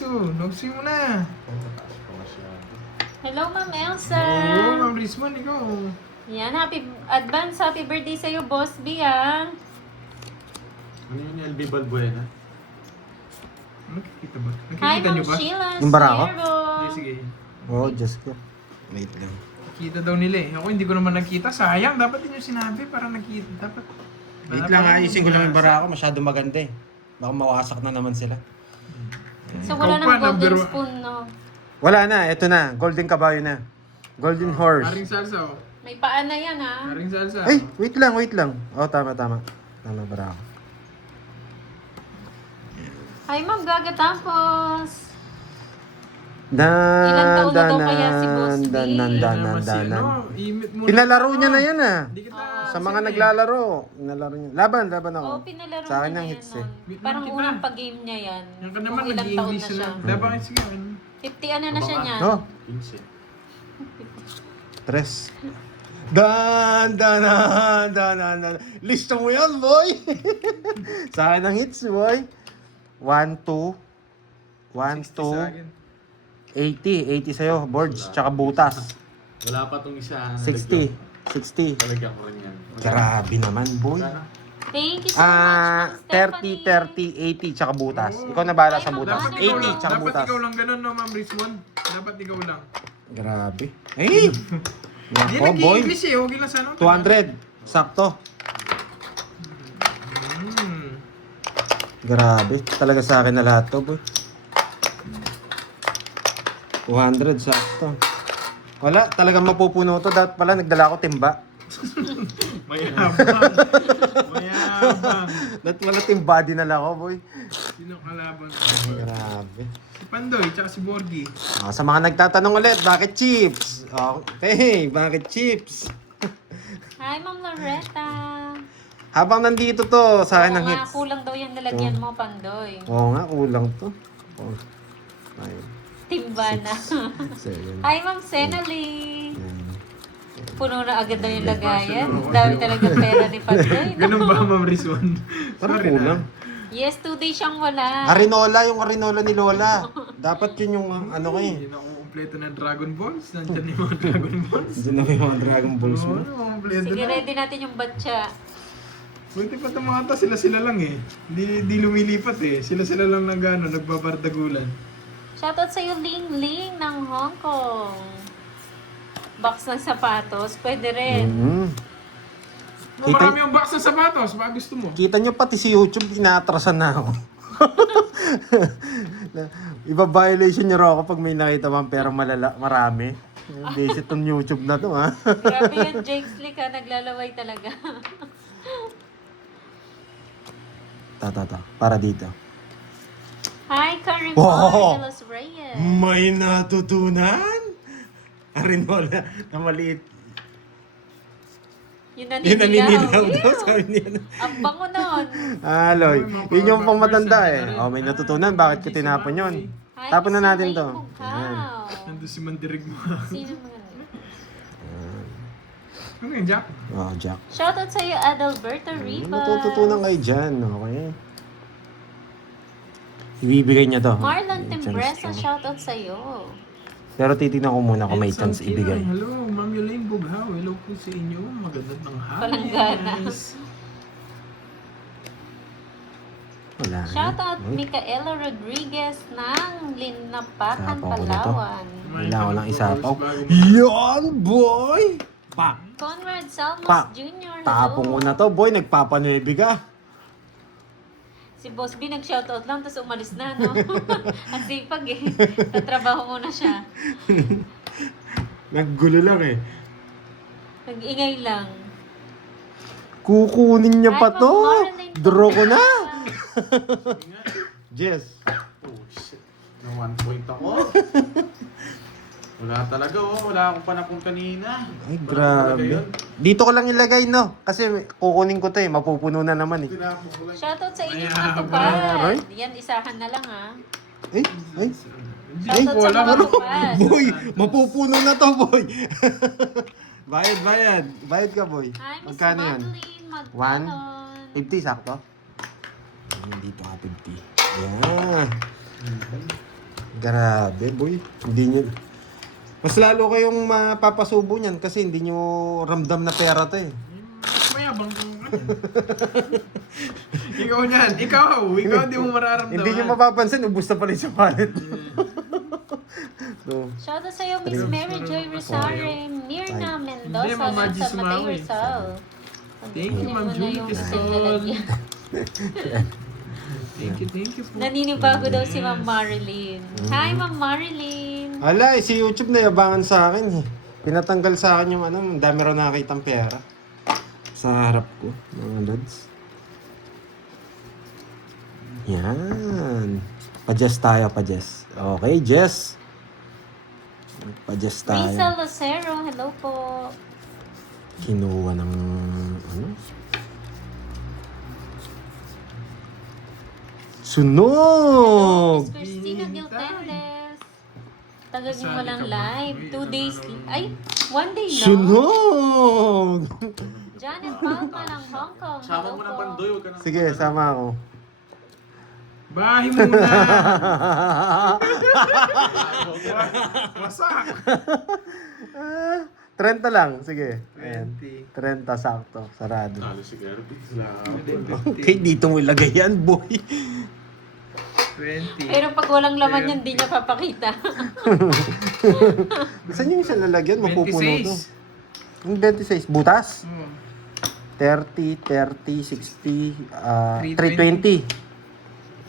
Nagsi mo na. Hello, Ma'am Elsa. Oo, Ma'am Rizman, ikaw. Yan, happy birthday sa'yo, Boss B, ah. Ano yun yung LB Balbuena? Nakikita ba? Hi, Nakikita Ma'am niyo ba? Sheila Yung barako? Siervo. Sige. Oh, Diyos ko. Wait lang. Nakita daw nila eh. Ako hindi ko naman nakita. Sayang, dapat din yung sinabi para nakita. Dapat. Wait lang, ayusin ko lang yung bara ko. Masyado maganda eh. Baka mawasak na naman sila. So, wala Ikaw pa, nang golden number one. spoon, no? Wala na, eto na. Golden kabayo na. Golden horse. Haring salsa oh. May paa na yan, ah. Haring salsa. Ay, wait lang, wait lang. Oh, tama. Tama bara ako. Hi, Ma'am Gaga Tapos. Dan, Ilang taon na daw kaya si Boss B? Imit mo Pinalaro niya na yan ah. Hindi kita. Sa mga naglalaro. Pinalaro niya. Laban ako. Oo, pinalaro Sa akin niya yung yan hits nun. eh. Parang Kita. unang pag-game niya yan. Yan ka Kung naman, ilang taon na nag-English siya. na. Dapat sige. 50 ano na siya niyan. Oh, 15. tres. Dan. Lista mo yan, boy. Sa akin ang hits, boy. 1, 2. 1, 2. 80 sa'yo, boards, tsaka butas. Wala pa tong isa. 60. Talagyan ko rin yan. Grabe naman, boy. Sana. Thank you so much, Ma'am 30, Stephanie. 80 tsaka butas. Ikaw na bahala sa butas. Dapat ikaw 80 lang. tsaka Dapat butas. ikaw lang ganun no, Ma'am Rizwan. Dapat ikaw lang. Grabe. Hey! Hindi Yan po, boy. nag-English eh. Okay lang sana. 200. Sakto. Hmm. Grabe. Talaga sa akin na lahat to, boy. 200, sakto. Wala, talagang mapupuno to. Dapat pala nagdala ako timba. Mayabang. Mayabang. Dapat pala timba dinala ko, boy. Sino kalaban? Grabe. Si Pandoy, tsaka si Borgie. Sa mga nagtatanong ulit, bakit chips? Okay, bakit chips? Hi, Ma'am Loretta. Habang nandito to, sa akin Oo ang nga, hits. kulang daw yung nalagyan mo, Pandoy. Oo nga, kulang to. Oh. Ay, Timba na. 7. Hi, Ma'am Senali. Puno na agad daw yung lagayan. Dami talaga pera ni Pandoy. Ganun ba, Ma'am Rizwan? Parang Sorry kulang. Yes, 2 days siyang wala. Arinola, yung arinola ni Lola. Dapat yun yung ano ko eh. Hindi na kumpleto ng Dragon Balls. Nandyan yung mga Dragon Balls. Diyan na may mga Dragon Balls mo. Oo, kumpleto Sige, na. ready natin yung batcha. Buti pa tumata, sila-sila lang eh. Di lumilipat eh. Sila-sila lang nagbabardagulan. Shoutout sa'yo, Ling Ling ng Hong Kong. Box ng sapatos, pwede rin. Mm. Marami yung box ng sapatos. Baka gusto mo. Kita nyo pati si YouTube, inaatrasan na ako. Iba-violation nyo raw ako pag may nakita mang perang marami. Base itong YouTube na to, ha? Grabe yan, Jake Slick ha. Naglalaway talaga. Para dito. Hi, Karen Wow! de los Reyes. May natutunan? Arinola na maliit. Yun Yun naninilaw Ew! daw, sabi niya. Ang bango nun. Aloy, yun yung pang matanda eh. Oh, may natutunan, bakit ko tinapon yun? Hi, Tapon na Miss natin Elaine to. Bughaw. Nandun si Mandirig mo. Sino mga? Ano yun, Jack? Oh, Jack. Shoutout sa'yo, Adalberto Rivas. Matututunan kayo dyan, okay? Ibibigay niya to. Marlon May chance Timbresa, to. shoutout sa'yo. Pero titignan ko muna kung may Edson chance ibigay. Kilang. Hello, Ma'am Elaine Bughaw. Hello po sa inyo. Magandang tanghali. Palanggana. Wala na. Shoutout Uy, Micaela Rodriguez ng Linapakan, Isapaw ko na to. Palawan. Kailangan ko lang isapaw. Yan, boy! Pa! Conrad Salmos Pa! Jr. hello. Tapong ko na to, boy. Nagpapanuebi ka. Si Boss B nag-shoutout lang, tapos umalis na, no? Ang sipag eh. Tatrabaho muna siya. Naggulo lang eh. Nag-ingay lang. Kukunin niya pa Hi, to. Ma'am Marlene Draw ko na. Tumbresa. Jess. Oh, shit. Na 1 point ako. Wala talaga oh. Wala akong panapong kanina. Ay, Wala talaga grabe. yun. Dito ko lang ilagay, no? Kasi kukunin ko to eh. Mapupuno na naman eh. Tinapon ko lang. Shoutout sa inyong Ayan, mga tupad. Aray. Yan, isahan na lang ha. Ay, ay. Shoutout sa mga tupad. Boy, mapupuno na to, boy. Bayad. Bayad ka, boy. Hi, Miss Magkano yan? Madeline 1? Magpalon. 50, sakto? Dito ka, 50. Yan. Grabe, boy. Hindi nyo... Mas lalo kayong mapapasubo niyan kasi hindi nyo ramdam na pera to eh. Mayabang kang ikaw niyan. Ikaw di mo mararamdaman. Hindi nyo mapapansin, ubus na pala yung wallet. So, Shoutout sa'yo, Miss Mary Joy Rosario, Mirna Mendoza, Hindi, Ma'am Maggie sa Matay Sumawi. Rizal. Thank you, Ma'am Julie Quezon. Thank you po. Naninibago daw si Ma'am Marilyn. Hi, Ma'am Marilyn! ala, si YouTube na yabangan sa akin eh. Pinatanggal sa akin yung ano, ang dami raw nakakitang pera. Sa harap ko, mga lods. Yan. Pa-Jess tayo, pa-Jess. Okay, Jess. Pa-Jess tayo. Risa Lucero, hello po. Kinuha ng ano? Sunog! Miss Christina Giltendes. Tagal niyo Kasali walang ka ba? live. Uy, 2 days. ano, Ay, 1 day lang. Sunog! Janet Palma ng Hong Kong. Sama Hello mo ng po. pandoy, huwag ka nang... Sige, sama ako. Bahay muna. Wasak. 30 lang, sige. Ayan. 20. 30 sakto, sarado. Talo si Garby. Okay, dito mo ilagay yan, boy. 20. Pero pag walang laman yan, di niya papakita. Saan yung isang lalagyan? Mapupuno to. 26. Yung 26, butas? Oh. 30, 60, 320.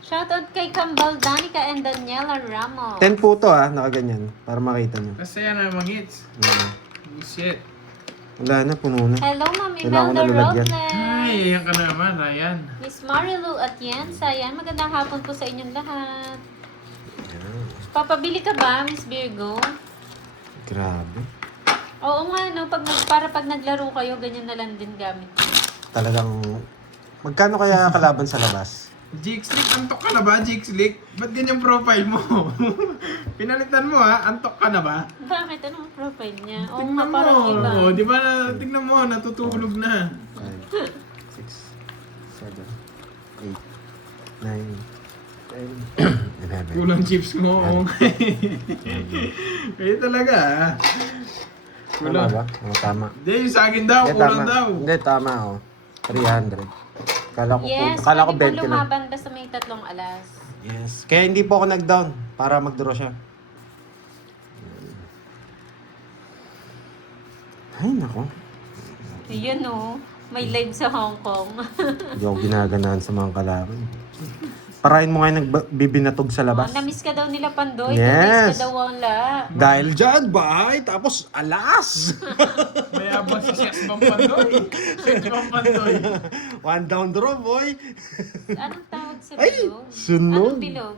Shoutout kay Kambal Danica and Daniela Ramos. 10 po to nakaganyan, para makita nyo. Kasi yan ang mga hits. Bullshit. Wala na, puno na. Hello, Ma'am Kailangan ko Imelda na lalagyan. Robles. Ay, yan ka naman, Ryan. Miss Marilu Atienza. Yan, magandang hapon po sa inyong lahat. Papabili ka ba, Miss Virgo? Grabe. Oo nga, no? Para pag naglaro kayo, ganyan na lang din gamit. Talagang, magkano kaya kalaban sa labas? Jixlick, antok ka na ba, Jixlick? Ba't ganyan profile mo? Pinalitan mo ha, antok ka na ba? Bakit? Anong profile niya? Oo nga, Tingnan mo. parang iba. Oh, di ba tingnan mo, natutulog na. 5, 6, 7, 8, 9, 10, 11. Kulang chips mo. Oh. Kaya talaga ha. Tama ba? Oo, tama. Hindi, yung sa akin daw, Hindi, kulang tama. daw. Hindi, tama oh. 300. Kala ko, Yes, kala ko pwede 20 po lang. lumaban basta may 3 alas. Yes. Kaya hindi po ako nag-down para mag-draw siya. Ay, nako. Yun o, may live sa Hong Kong. Hindi ako ginaganaan sa mga kalaban. Parahin mo ngayon nagbibinatog sa labas. Namiss ka daw nila Pandoy. Yes. Namiss ka daw wala. Dahil dyan, bye! Tapos, alas! Mayabang si Chef Bampandoy. Chef Bampandoy. One down draw, boy! Anong tawag sa Ay, bilog? sunog. Anong bilog?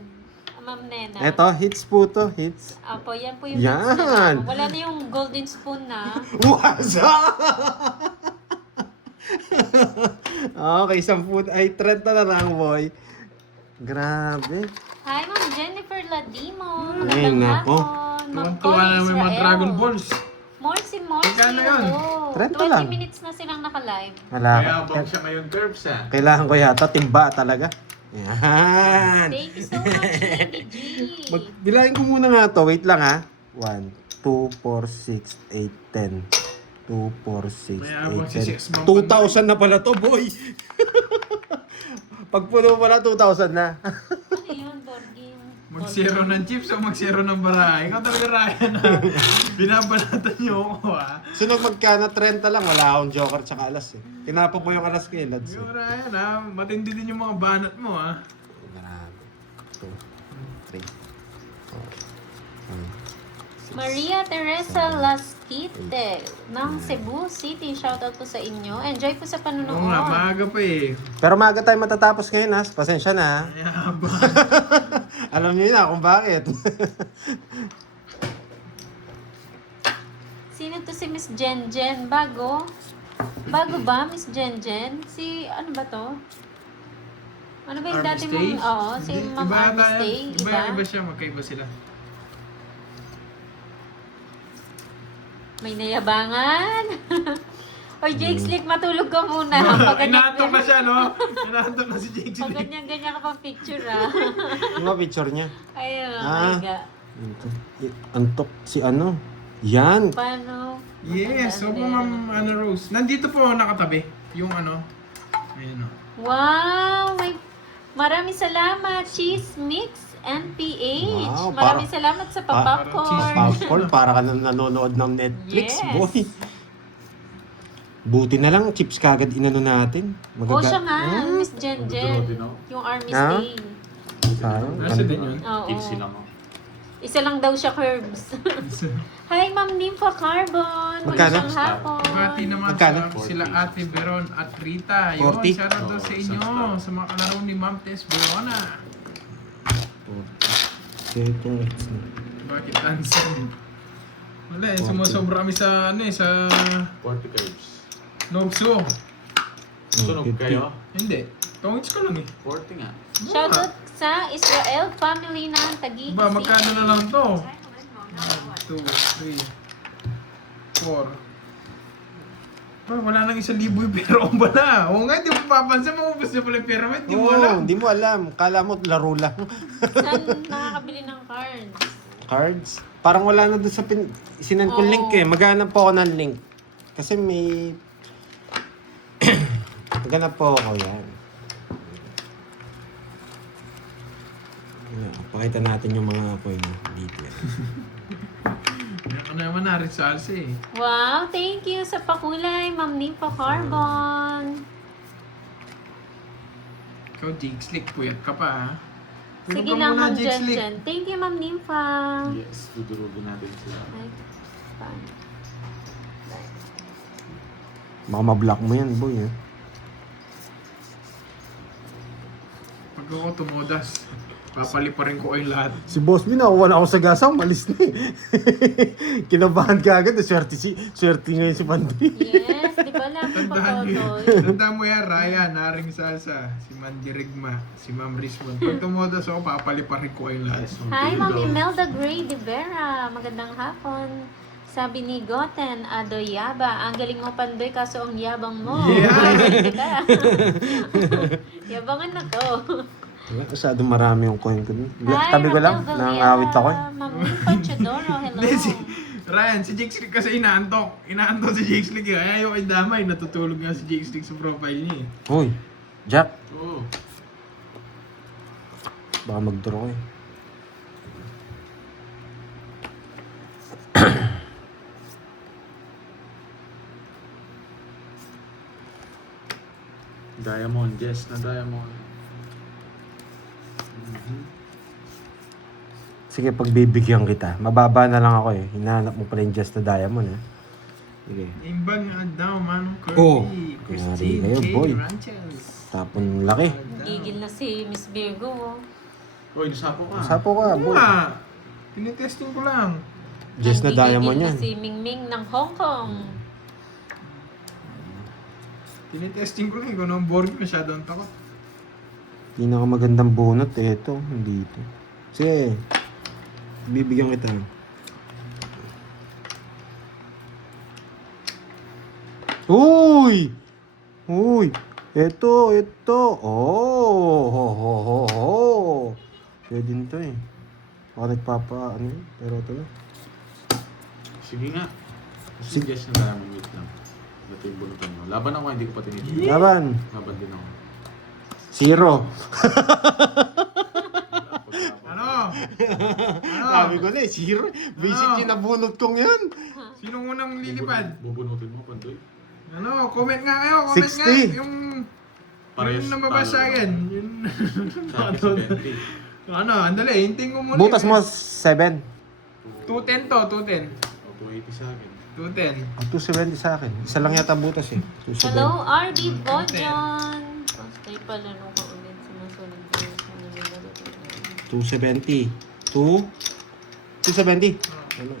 Ma'am Nena. Eto, hits po to, hits. Apo, yan po yung Yan. hits na. Wala na yung golden spoon na. Wasa! Okay, 10 ay 30 na lang, boy. Grabe. Hi, Ma'am Jennifer Ladimo. Ay, Magandang nako. hapon. Ma'am Tuwan-tuwa na may mga Israel. Dragon Balls. Morsi. Magkano yun? 30 20 lang. minutes na silang naka-live. Wala. Mayabang siya ngayon, Curbs ha. Kailangan ko yata timba talaga. Yan. Thank you so much, Lady G. Bilangin ko muna nga to. Wait lang ha. 1, 2, 4, 6, 8, 10. 2, 4, 6, Mayabang si 8, Sex 10. Bang 2,000 na pala to, boy. Pag puno pala, 2,000 na. Ano yun, board game? Mag-zero ng chips o mag-zero ng bara. Ikaw talaga, Ryan ha. Binabanatan niyo ako ha. Sunog magkana 30 lang. Wala akong joker tsaka alas eh. Tinapon ko yung alas ko eh, lads. Ikaw, Ryan ha. Matindi din yung mga banat mo ha. Marami. 2, 3, 4, 5, 6. Maria Teresa Lasquite ng Cebu City. Shoutout po sa inyo. Enjoy po sa Oo nga, panonood. maaga pa eh. Pero maaga tayo matatapos ngayon ha. Pasensya na ha. Mayabang. Alam niyo na kung bakit. Sino to si Miss Jen Jen? Bago? Bago ba, Miss Jen Jen? Si, ano ba to? Ano ba yung dati Armistay? mong, oo, si Hindi, Ma'am iba tayo. Armistay? Iba? Iba siya, magkaiba sila. May nayabangan. Oy, Jake Slick, matulog ka muna. Pag Inaantok na ganyan, siya, no? Inaantok na si Jake pag Slick. ganyan ka pang picture, ah. Yung mga picture niya. Ayun, Ah. my God. Antok si ano. Yan. Paano? Yes, so po Ma'am Rose. Nandito po nakatabi. Yung ano. Ayun o. Wow! Maraming salamat, Cheese Mix NPH. Wow, Maraming salamat sa Parang papapcorn. Popcorn, para ka na nanonood ng Netflix, Yes. boy. Buti na lang, chips kagad inano natin. Oo, siya nga, Miss Jen Nagduro Jen. din ako. Yung Army Ha? Stay. Sayang. Nasa din yun. Oo. Tipsy lang ako. Isa lang daw siya, Curbs. Hi, Ma'am Nympha Carbon. Magkano? Magandang hapon. Bati naman Magkano? sila Ate Veron at Rita. Yun, 40? shoutout daw sa inyo. Sa mga kalaro ni Ma'am Tess Verona. Kaya itong hits na. Bakit Anson? Wala eh, sumusobra kami sa ano eh, sa 40 curves. Nobso. Sunog 50. kayo? Hindi. Tongits ko lang eh. 40 nga. Shoutout sa Israel family ng Taguig Ba, magkano City. na lang to? 1, 2, 3, 4. Ba, wala nang 1,000 yung pera ko ba na? Oo nga, hindi mo papansin, maubos na pala yung pera mo, hindi mo Oo, alam. hindi mo alam. Kala mo laro lang. Saan nakakabili ng cards? Cards? Parang wala na doon sa sinend kong Oo. link eh. Maghanap po ako ng link. Kasi may... Maghanap po ako yan. Ayan, pakita natin yung mga coin dito. Yan ka naman na, results eh. Wow, thank you sa pakulay, Ma'am Nympha Carbon. Ikaw, Jake Slick, puyat ka pa ha. Sige Tulog ka lang, muna, Ma'am Jake Jen Slick. Jen. Thank you, Ma'am Nympha. Yes, dudurugin natin sila. Ay, paano? Baka ma-block mo yan, boy. Eh. Pag ako tumodas, papaliparin ko kayong lahat. Si Boss B, nakuha ako sa gasa, malis na eh. Kinabahan ka agad, swerte ngayon si Pandy. Yes, di ba lang Tandaan mo papatotoy? yun. Tandaan mo yan, Ryan, Naring Salsa, si Mandy Rigma, si Ma'am Rismond. Pag tumodas ako, papaliparin ko kayong lahat. Hi, Ma'am Imelda Gray de Vera. Magandang hapon. Sabi ni Goten Adoyaba, ang galing mo Pandoy kaso ang yabang mo. Yeah. Hindi ka. Yabangan na to. Masyado marami yung coin ko. Hi, Tabi ko lang, Raquel nangangawit ako eh. Ma'am Nympha Chodoro, hello. Hindi, Ryan, si Jake Slick kasi inaantok. Inaantok si Jake Slick eh. Ayaw ay damay. Natutulog nga si Jake Slick sa profile niya eh. Uy, Jack, Oo. baka mag-draw eh. Diamond, yes na diamond. Sige, pagbibigyan kita. Mababa na lang ako eh. Hinahanap mo pala yung Just na Diamond eh. Sige. Imbang nga daw, Manong Kirby. Oh, Christine yari kayo, K. boy. Ranches. Tapon laki. Gigil na si Miss Virgo. oh. Uy, nasapo ka. Sapo ka, Oo boy. nga. Tinitesting ko lang. Just na Nagigigil Diamond na yan. si Mingming ng Hong Kong. Tinitesting ko lang. Kung anong board masyadong takot. Pinakamagandang bunot eh. Ito, dito. Sige, bibigyan kita. Uy! Uy! Ito. Oh! Ho, ho, ho, ho. Pwede nito eh. Baka nagpapa, ano yun? Pero ito na. Sige nga. Kasi Sige. yes na diamond, wait lang. Ito yung bunutan mo. Laban ako, hindi ko pa tinitigil. Laban. Laban din ako. 0. Ano? Ano? Sabi ko na eh, 0. Basic Ano? yung nabunot kong yan. Sino unang lilipad? Bubunutin mo, Pandoy. Ano? Comment nga kayo. Comment 60. nga. Yung nababasa sa akin. Yun. Sa akin, 70. Ano? Andali. Hinting ko muna. Butas mo 7. 210 to. 210. O, 280 sa akin. 210. 270 sa akin. Isa lang yata butas eh. 270. Hello, RD Bojan. Stay pala nung kaulit sumusunod ko sa nilalago. 270. 270. Ano?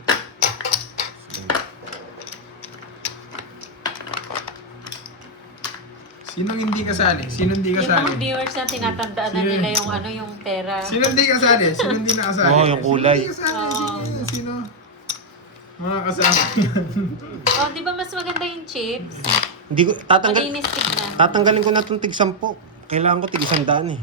Sinong hindi kasali? Sino hindi Yung mga kasali? viewers na tinatandaan na Sino nila yun? yung ano yung pera. Sino hindi kasali? Sino hindi nakasali? Oo, yung kulay. Sino hindi kasali? Oo. Sino? Mga kasama. Oh, di ba mas maganda yung chips? Hindi ko, Malinis tignan. tatanggalin ko na itong tig 10. Kailangan ko tig 100 eh.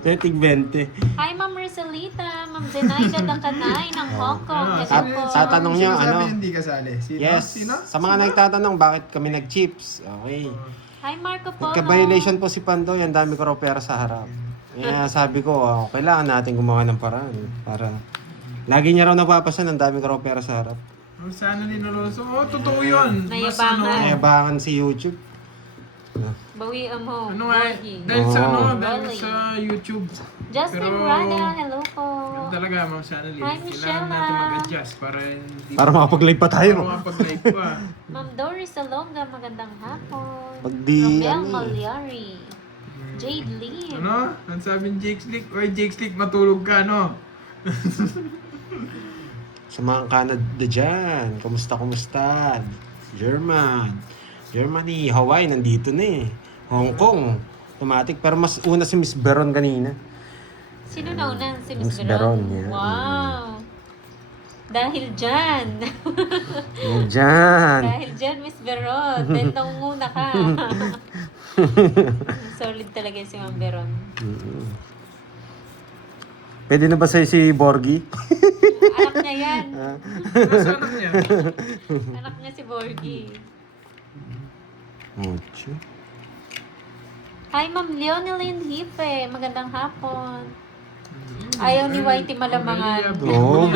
Kaya tig 20. Hi, Ma'am Marcelita. Ma'am Zenaida Dakanay ng Hong Kong. Ah, Hello sino- po. sino- tatanong niyo, sino sabi ano? hindi kasali? Sino? Yes. Sino? Sa mga nagtatanong bakit kami nag-chips. Okay. Hi, Marco Polo. Nagka-violation po si Pandoy. Ang dami ko raw pera sa harap. Kaya sabi ko, kailangan natin gumawa ng paraan. Para lagi niya raw napapasa ng dami ko raw pera sa harap. Oh, sana linuluso. Oh, totoo yun. Mas Nayabangan. Nayabangan si YouTube. Bawian mo. Ano nga, Borgie. dahil sa Oo. dahil sa YouTube. Justin Pero- Rada, hello po. Yun talaga, Ma'am Shanalyn. Hi, Kailangan Michelle. natin mag-adjust para hindi Para makapag-live pa tayo. Para makapag-live pa. Ma'am Doris Salonga, magandang hapon. Pag di, Romel ano eh. Malyari. Jade Lim. Ano? Ang sabi ni Jake Slick, oy Jake Slick, matulog ka, no? Sa mga Canada dyan. Kumusta? Germany, Hawaii, nandito na eh. Hong Kong, automatic. Pero mas una si Miss Beron kanina. Sino na una? Si Miss Miss Beron. Beron, yeah. Wow. Dahil dyan. Yan dyan. Dahil dyan, Miss Beron. Dahil nangunguna ka. Solid talaga si Ma'am Beron. Pwede na ba sa'yo si Borgie? Anak niya yan. Nasa anak niya? Anak niya si Borgie. Mucho. Hi, Ma'am Leoneline Hipe. Magandang hapon. Ayaw ni Whitey malamangan. Oo.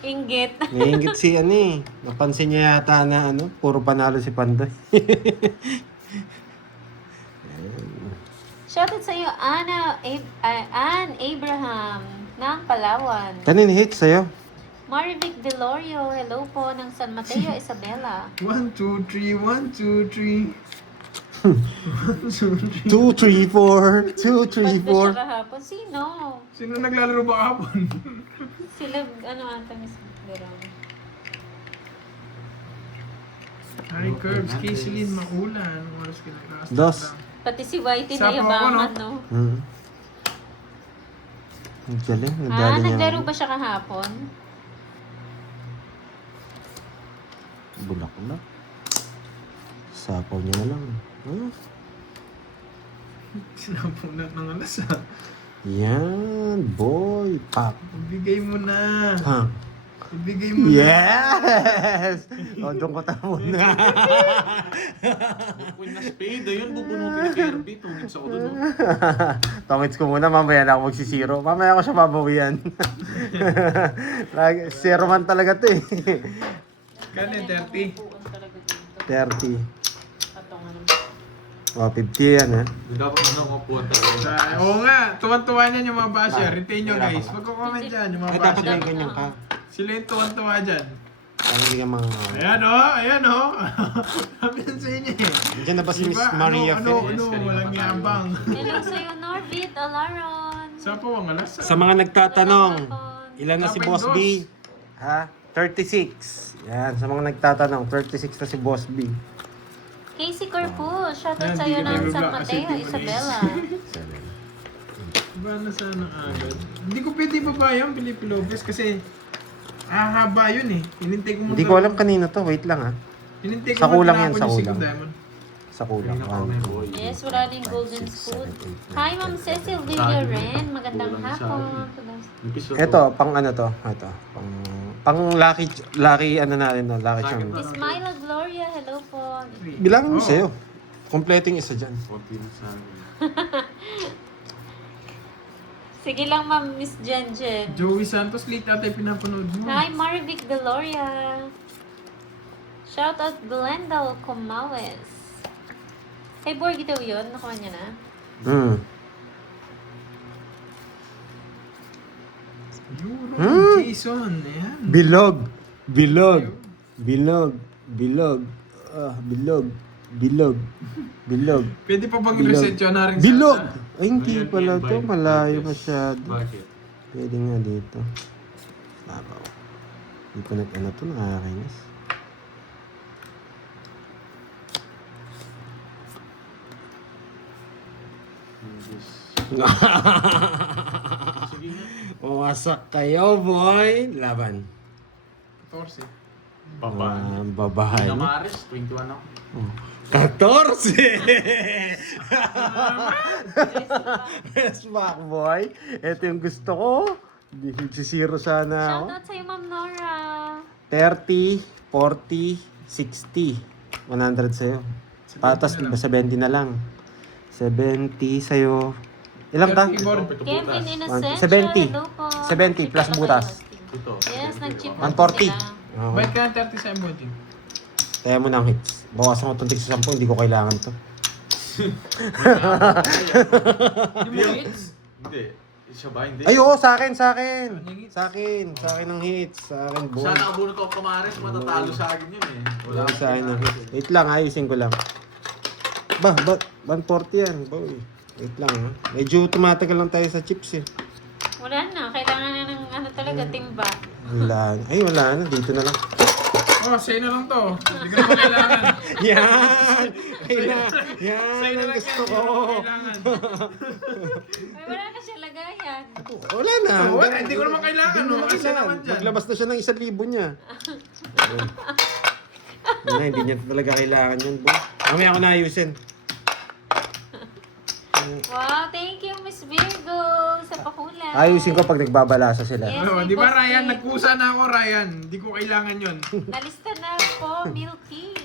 Inggit. Naiingit si ano eh. Napansin niya yata na ano, puro panalo si Pandoy. Shoutout sa iyo, Ann Abraham ng Palawan. Kanin hit sa'yo? Marivic Delorio, hello po ng San Mateo, Isabela. 1, 2, 3, 1, 2, 3. 1, 2, 3. 2, 3, 4. 2, 3, Ba't ba siya 4. kahapon? Sino? Sino naglalaro ba kahapon? Sila, ano ata, Miss Veron? Hi, Curbs. Kayceline Makula. Anong oras kinakakas? Dos. Pati si Whitey na Sapaw ako, yabangan, no? Ang galing. Nadali niya. Naglaro ba siya kahapon? Bulak-bulak. Sapaw niya na lang. Huh? Sinapunat ng alas ah. Yan, boy. Pak. Ibigay mo na. Pak. Ibigay mo na. Yes! O, doon ko tamo na. Queen na spade, ayun, bubunutin ni Kirby. Tungit sa ulo. Tongits ko muna, mamaya na ako magsisiro. Mamaya ako siya babawian. Lagi, zero man talaga to eh. Kali, 30. 30. O, 50 yan ha. Hindi dapat na upuan talaga. Oo nga, tuwan-tuwa niyan yung mga basher. Retain nyo guys. Magko-comment dyan yung mga Ay, dapat basher. may ganyan ka. Sila yung tuwan-tuwa dyan. Ay, hindi ka mga... Ayan o, ayan o. Sabi yan sa inyo eh. Diyan na ba si Miss Diba? Maria Ano, Fel? walang yabang. Hello sa iyo, Norvit Alaron. Sa po ang alas. Sa mga nagtatanong, Hapon. ilan na si Kapag Boss dos. B? Ha? 36. Yan, sa mga nagtatanong, 36 na si Boss B. Casey Corpus, shoutout Ayan, sa iyo di ka ng nabibigla San kasi Mateo, di mo Isabela. Diba na sana agad? Hindi ko pwede babayan, Felipe Lopez, kasi haba yun eh. Hinintay ko Hindi ko alam kanina to, wait lang ha. Hinintay ko Sa kulang yan, maghapon sa yung kulang. Sigo Diamond. Sa kulang. Yes, wala rin golden spoon. Hi, Ma'am Cecil Villaren. Magandang hapon. Ito, pang ano to? Ito, pang lucky ano natin no, lucky charm. Miss Myla Gloria, hello po. Bilang mo Oh. sa'yo. Kompleto yung isa dyan. Kunti na sa akin. Sige lang, Ma'am Miss Jen Jen. Joey Santos, late ata yung pinapanood mo. Hi, Marivic Deloria. Shoutout Glendale Comawes. Hey, Borg, ito yun. Nakuha niya na. Euro, Jason, ayan. Bilog. Bilog. Bilog. Bilog. Bilog. Bilog. Bilog. Pwede pa bang Bilog. reset yun na rin Bilog! sa... Ay, hindi Ayan, pala yan, to. bike. Malayo Yes. masyado. Bakit? Pwede nga dito. Sabaw. Hindi ko ano to, nakakainis. Sige nga. Umasak kayo, boy! Laban. 14. Babae. Babae. Hindi na Maris, 21 ako. 14! Yes, back boy. Ito yung gusto ko. Si zero sana ako. Shoutout sa'yo, Ma'am Nora. 30, 40, 60. 100 sa'yo. Patas, na lang. 70 na lang. 70 sa'yo. Ilang ka? 30 board. Kevin Innocent. 70. Hello po. 70 plus Shoutout butas. kayo. Ito. Yes, nag-chip 140. sila. Okay. Bayad ka ng 30 sa emoji. Kaya mo ng hits. Bawasan ko itong tig sa 10, hindi ko kailangan to. Hindi mo hits? Hindi. Siya ba? Hindi. Ay, oo, sa akin. Sa akin ng hits. Sa akin, boy. Sana abunot ako kamaris, matatalo sa akin yun eh. Wala sa akin ng hits. Wait lang, ayusin ko lang. Ba, 140 yan, boy. Wait lang, ha. Medyo tumatagal lang tayo sa chips, eh. Wala na. Kailangan na ng ano talaga, timba. Wala na. Ay, wala na. Dito na lang. Oh, sa'yo na lang to. Hindi ko naman kailangan. Yan! Yan! Yan Sa'yo na ang lang gusto yan. ko. Hindi ko kailangan. Ay, wala na siya lagayan. Wala na. Oh, wala, hindi ko naman kailangan, Hindi no? mo naman Kasi kailangan. naman dyan. Maglabas na siya ng 1,000 niya. Ayun. Wala, hindi niya talaga kailangan yun, boy. Mamaya ako na ayusin. Wow, thank you, Miss Virgo, sa pakulay. Ayusin ko pag nagbabalasa sila. Yes. Oh, di ba Boss Ryan? Nick. Nagkusa na ako, Ryan. Hindi ko kailangan yun. Nalista na po, Milky.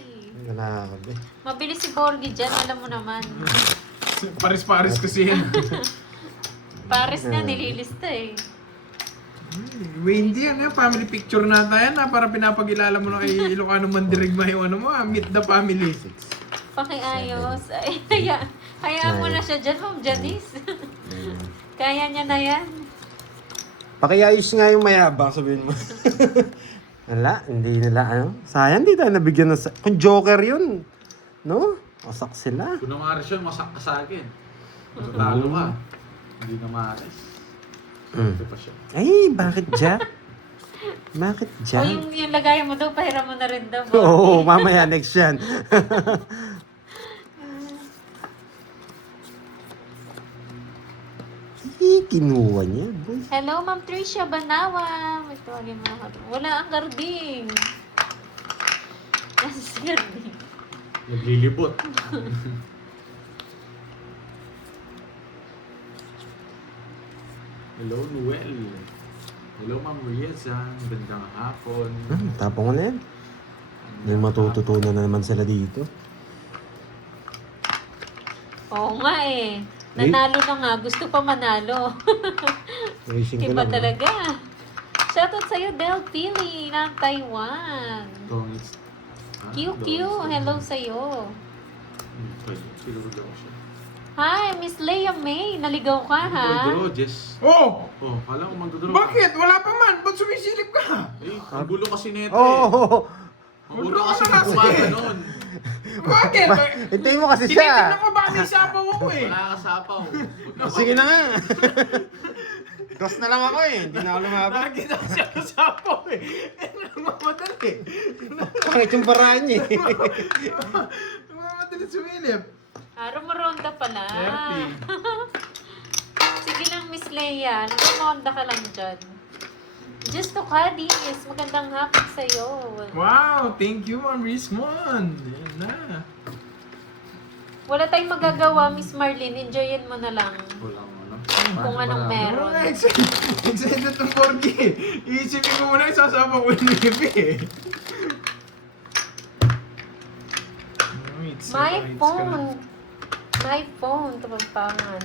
Grabe. Mabilis si Borgie dyan, alam mo naman. Paris-paris kasi yan. Pares na, nililista eh. Hindi yan, family picture nata yan para pinapagilala mo na kay Ilocano Mandirigma yung ano mo, meet the family. Pakiayos. Ay, hayaan mo na siya dyan, Ma'am Janice. Kaya niya na yan. Pakiayos nga yung mayabang, sabihin mo. Wala, hindi nila ano. Sayang, di tayo nabigyan ng... Kung joker yun, no? Wasak sila. Kung na Maris yun, masak ka sa akin. Matatalo ka. Hindi na Maris. Ito pa siya. Ay, bakit Jack? Bakit O Jack? yung lagayan mo daw, pahiram mo na rin daw. Oo, mamaya next yan. Kinuha niya, boy. Hello, Ma'am Tricia Banawa. May tawagin mo ako. Wala ang garding. Nasa si garding. Naglilibot. Hello, Noel. Hello, Ma'am Riazan. Gandang hapon. Tapong ko na yan. May matututunan na naman sila dito. Oo nga eh. Nanalo na nga. Gusto pa manalo. Racing ko Iba lang. talaga. Shoutout sa'yo, Del Pili ng Taiwan. Tongits. QQ, hello sa'yo. Pwede. Siguro daw siya. Hi, Miss Leia May. Naligaw ka, ha? Magdodro, Jess. Oh! Oh, kala ko magdodro. Bakit? Wala pa man. Ba't sumisilip ka? Eh, ang gulo kasi nito Oo! eh. Oh, Ang gulo kasi ng kumaga nun. Bakit? hintayin mo kasi siya. Tinitignan ko baka may sapaw ako eh. Wala ka sapaw. Sige na nga. Dos na lang ako eh. Hindi na ako lumaban. Nakita ko siya ng sapaw eh. Namamadali. Pangit yung paraan niya eh. Namamadali sumilip. Rumoronda pala. 30. Sige lang, Miss Leia. Rumoronda ka lang dyan. Just to Cadiz. Magandang hapon sa'yo. Wow! Thank you, Ma'am Rismond. Yan na. Wala tayong magagawa, Miss Marlene. Enjoyin mo na lang. Walang ano. Kung anong meron. Oh, excited to Borgie. Iisipin ko muna isasama ko yung Navy eh. My phone. My phone. Tumagpangan.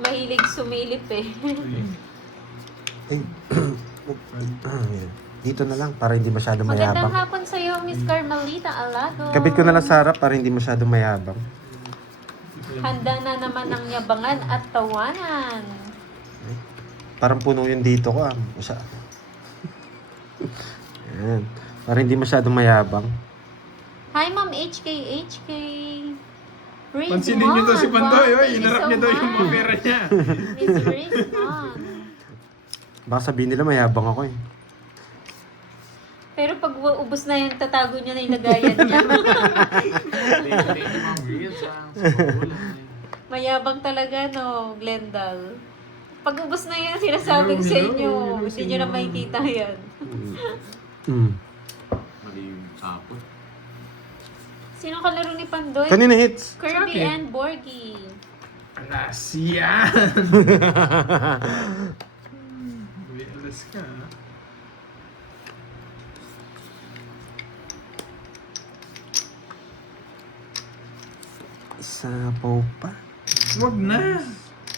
Mahilig sumilip eh. Ay, dito na lang para hindi masyado Magandang mayabang. hapon sa'yo, Miss Carmelita Alago. Kabit ko na lang sa harap para hindi masyado mayabang. Handa na naman ang yabangan at tawanan. Parang puno yung dito ko ah. Ayan. Para hindi masyadong mayabang. Hi, Ma'am HK. Pansinin niyo to si Pandoy, Wow, oh. Inarap niya daw yung mga pera niya. Miss Rizmon. Baka sabihin nila mayabang ako eh. Pero pag ubos na yung tatago niya na yung lagayan niya. Thank you, Ma'am Riazan. Sa pagulan eh. Mayabang talaga, no, Glendale. Pag-ubos na yan, sinasabi ko sa Hello, inyo. hello, Hindi nyo na hello. makikita yan. Mali yung tapon. Sino kalaro ni Pandoy? Kanina hits. Kirby Sa akin. and Borgie. Alas yan! Uy, alas ka. Sapaw pa. Wag na!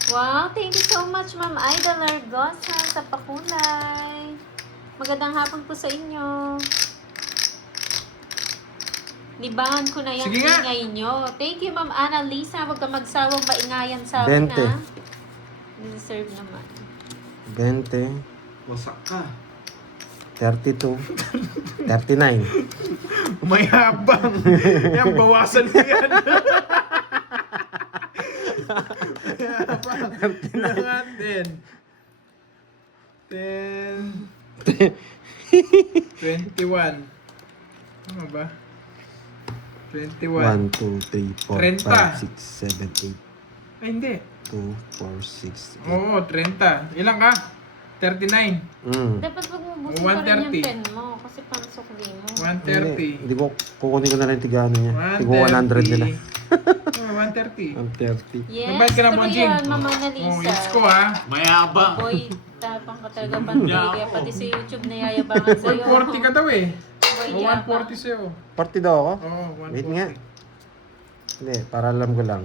Wow, thank you so much, Ma'am Idol Argosa sa pakulay. Magandang hapon po sa inyo. Libangan ko na yung Sige nga. ingay nyo. Thank you, Ma'am Annalisa. Huwag ka magsawang maingayan sa akin, 20. ha? Deserve naman. 20, Wasak ka. 32, 39. Mayabang! Yan, bawasan mo yan! Mayabang! Ilangan 10. 10. 21. Ano ba? 21. 1, 2, 3, 4, 5, 6, 7, 8, Ay, hindi. 2, 4, 6, 8. Oo, 30. Ilang ka? 39. Dapat wag mo busin pa rin yung 130. pen mo kasi parang sukli mo. 130. Hindi ko, kukunin ko na lang yung tigano niya. 130. Tigo 100 nila. Oh, 130. 130. Yes, Nagbayad ka ng true bonjing? yan, Ma'am Annalisa. Oh, hits ko ha. Mayabang. Boy, tapang ka talaga, Pandoy. Kaya pati sa YouTube na yayabangan sa'yo. 140 ka daw eh. Boy, O, yabang. 140 sa'yo. 40 daw ako? Oo, 140. Wait nga. Hindi, para alam ko lang.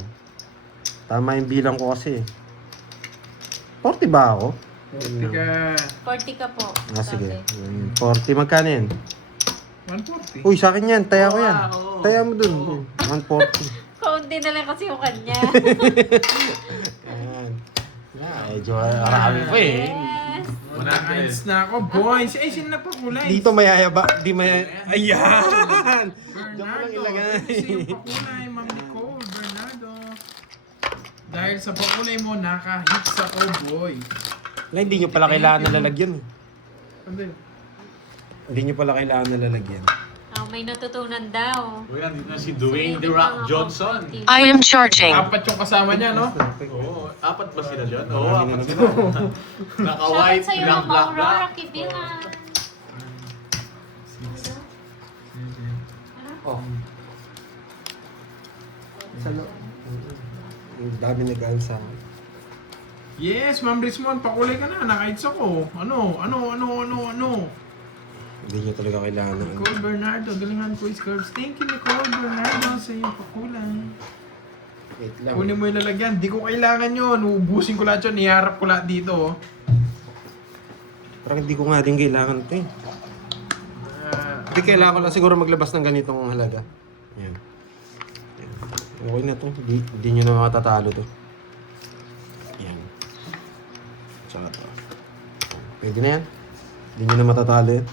Tama yung bilang ko kasi. 40 ba ako? 40 ka. 40 ka po. Ah, sige. sabi. 40, magkano yan? 140. Uy, sa akin yan. Taya ko yan. Oo. Taya mo dun. 140. Kaunti na lang kasi yung kanya. Ayan. Medyo marami pa eh. Yes. Naka-hits na ako, boys. Ay, sino na pa kulay? Dito mayayaba. Di mayayaba. Ayan! Bernardo. ilagay. Kasi yung pakulay, Ma'am Nicole. Bernardo. Dahil sa pakulay mo, naka-hits ako, boy. Na, hindi nyo pala kailangan na lalagyan. Ano yun? Hindi nyo pala kailangan na lalagyan. Oh, may natutunan daw. Uy, nandito na si Dwayne The Rock Johnson. I am charging. Apat yung kasama niya, no? Oo, apat ba sila dyan? Oo, Marami apat na sila. Naka-white, Shoutout sa'yo, black, Ma'am black, Aurora black. Kibilan. Oh. Sa lo. Ang dami nag-aan sa akin. Yes, Ma'am Rismon, pakulay ka na. Naka-hits ako. Ano? Hindi nyo talaga kailangan na. Nicole Bernardo, galingan ko is curves. Thank you, Nicole Bernardo, sa iyong pakulay. Wait lang. Kunin mo yung lalagyan. Di ko kailangan yun. Uubusin ko lahat yun. Iharap ko lahat dito. Oh. Parang hindi ko nga din kailangan ito eh. Hindi kailangan ko lang siguro maglabas ng ganitong halaga. Yan. Yan. Okay na to. Hindi nyo na matatalo to. Yan. Tsaka to. Pwede na yan. Hindi nyo na matatalo yan.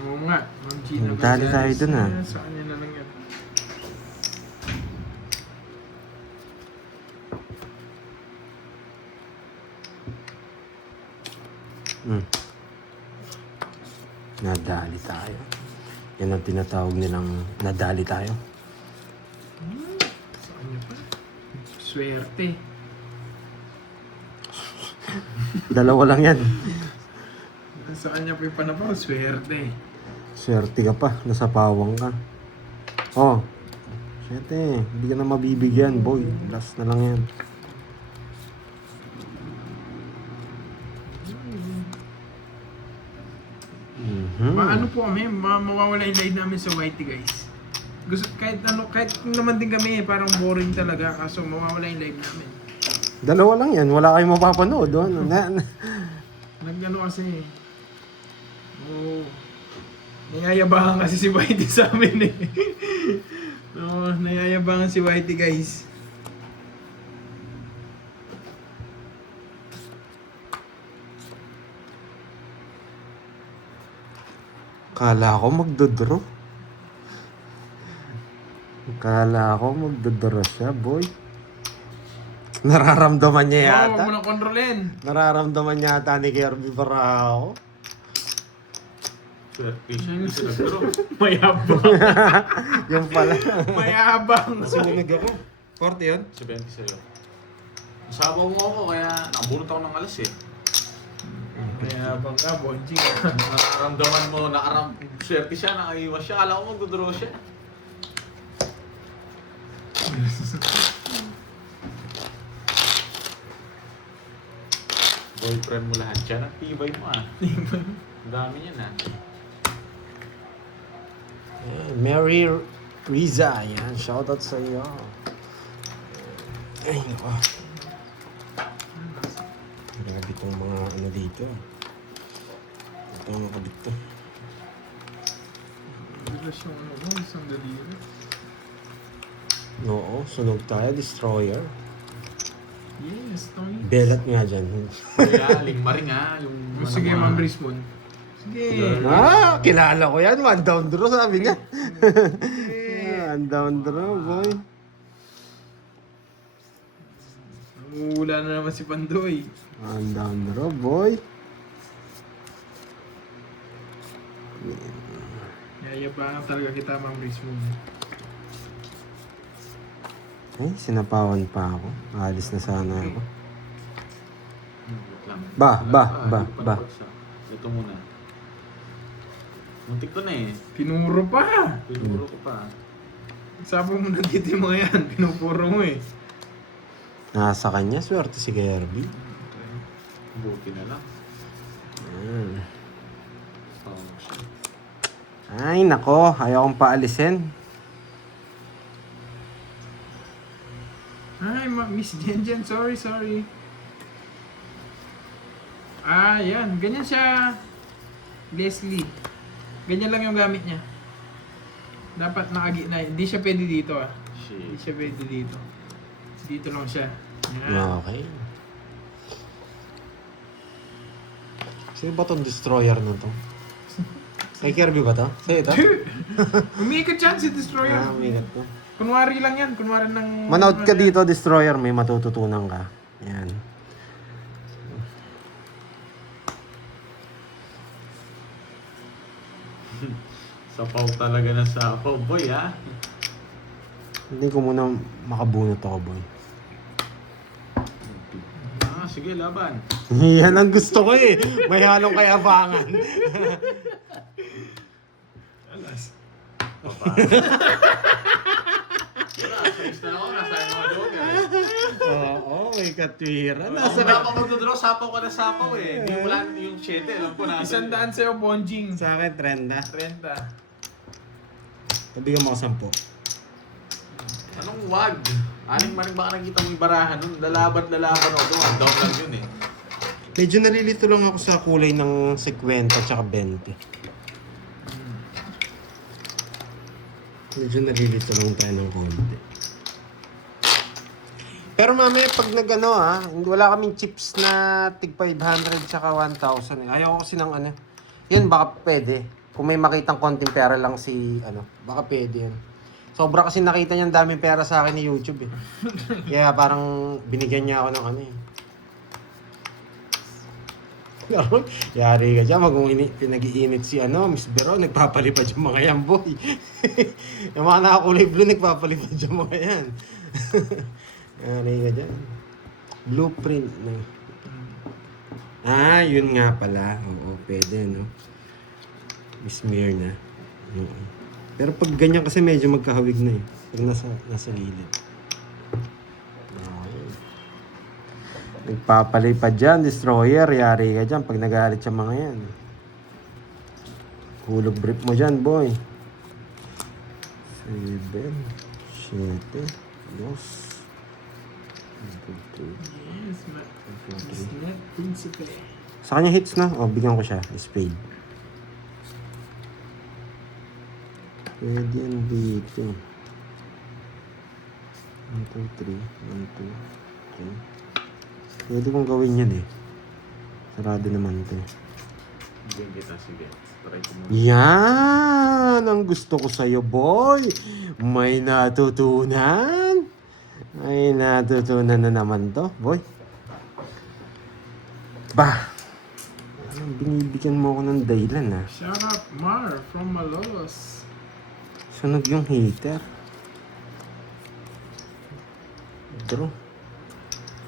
Oo nga. Ma'am Gina Dali Gonzalez. tayo dun, ah. Sa kanya na lang yan. Nadali tayo. Yan ang tinatawag nilang nadali tayo. Sa kanya pa. Swerte. Dalawa lang yan. Sa kanya pa yung panapaw. Swerte. Swerte ka pa. Nasa pawang ka. Oh. Swerte. Hindi ka na mabibigyan, boy. Last na lang yan. Ano po kami, mawawala yung live namin sa Whitey, guys. Gusto, kahit naman din kami, parang boring talaga. Kaso mawawala yung live namin. Dalawa lang yan. Wala kayong mapapanood. Oh. Nagano kasi. Oo. Nayayabangan kasi si Whitey sa amin eh. Oo, nayayabangan si Whitey, guys. Kala ko magdodraw. Kala ko magdodraw siya, boy. Nararamdaman niya Oo, yata. huwag mo na kontrolin. Nararamdaman niya yata ni Kirby Barao. Swerte siya, hindi siya nag-draw. Mayabang. Yung pala. Mayabang. Nasunog ako. 40 yun? 70 sa'yo. Nasabaw mo ako, kaya nakabunot ako ng alas eh. Mayabang ka, Bonjing. Nakaramdaman mo, swerte siya, nakaiwas siya. Kala ko mag-draw siya. Boyfriend mo lahat siya, nagtibay mo ah. Ang dami niyan ah. Mary Riza. Yan. Shoutout sa iyo. Ay, nako. Grabe itong mga ano dito. Ito ang nakabit to. Bilas yung ano mo, isang daliri. Oo, sunog tayo. Destroyer. Yes, Tony. Belat nga dyan. Kaya, lingmaring ah. Yung, Sige, Ma'am Brisbon. Sige. Ah, kilala ko yan. One down draw, sabi niya. One down draw, boy. Namumula na naman si Pandoy. One down draw, boy. Yayabangan talaga kita, Ma'am Brisbon. Ay, sinapawan pa ako. Alis na sana ako. Wait lang. Ba. Ito muna. Muntik ko na eh. Pinuro pa. Pinuro ko pa. Sabi mo na dito yung mga yan. Pinupuro mo eh. Nasa kanya, swerte si Kirby. Buti na lang. Ayan. Tawag siya. Ay, nako. Ayaw kong paalisin. Ay, Miss Jen, sorry. Ah, yan. Ganyan siya. Leslie. Ganyan lang yung gamit niya. Dapat na hindi siya pwede dito ah. Hindi Shit. siya pwede dito. Dito lang siya. Yan. Okay. Sino ba tong destroyer na to? Kay Kirby ba to? Sa'yo to? Umiikot yan si Destroyer. Ah, umigat to. Kunwari lang yan. Kunwari ng... Manood ka dito, Destroyer. May matututunan ka. Yan. Sapaw talaga na sapaw. Boy ah. Hindi ko muna makabunot ako, boy. Ah, sige, laban. Yan ang gusto ko eh. May halong kayabangan. Alas. Papa. Wala, size na ako. Nasa yung mga joker eh. Oo, may katwira. Kung wala pa magdodraw, sapaw ka na sapaw eh. Hindi mo lang yung 7. Alam ko na. 100 sa'yo, Bonjing. Sa akin, trenda. 30. Pabigyan mo ako 10. Anong wag? Aling maring baka nakita mo yung barahan nun. Lalaban ako doon. Down lang yun eh. Medyo nalilito lang ako sa kulay ng 50 at 20. Medyo nalilito lang tayo ng konti. Pero mamaya pag nag-ano wala kaming chips na tig 500 tsaka 1,000 eh. Ayaw ko kasi ng ano. Yun, baka pwede. Kung may makitang konting pera lang si, baka pwede yun. Sobra kasi nakita niya ang daming pera sa akin ni YouTube eh. Kaya parang binigyan niya ako ng ano eh. Yari ka dyan, pinag-iinit si Miss Bero, nagpapalipad yung mga yan, boy. Yung mga nakakulay blue, nagpapalipad yung mga yan. Yari ka dyan. Blueprint. No? Ah, yun nga pala. Oo, pwede, no? Miss Mirna. Oo. Pero pag ganyan kasi medyo magkahawig na eh. Pag nasa gilid. Okay. Nagpapalipad dyan, Destroyer. Yari ka dyan pag nagalit yung mga yan. Hulog brief mo dyan, boy. 7, 7, 2, 3. Yes, Snap Principe. Sa kanya hits na. O, bigyan ko siya. Spade. Pwede yan dito. 1, 2, 3. 1, 2, 3. Pwede kong gawin yan eh. Sarado naman ito. Hindi kita, sige. Try ko muna. Yan! Ang gusto ko sa'yo, boy! May natutunan! May natutunan na naman to, boy. Bah! Binibigyan mo ako ng dahilan ah. Shout out Mar from Malolos. Sunog yung heater. Draw.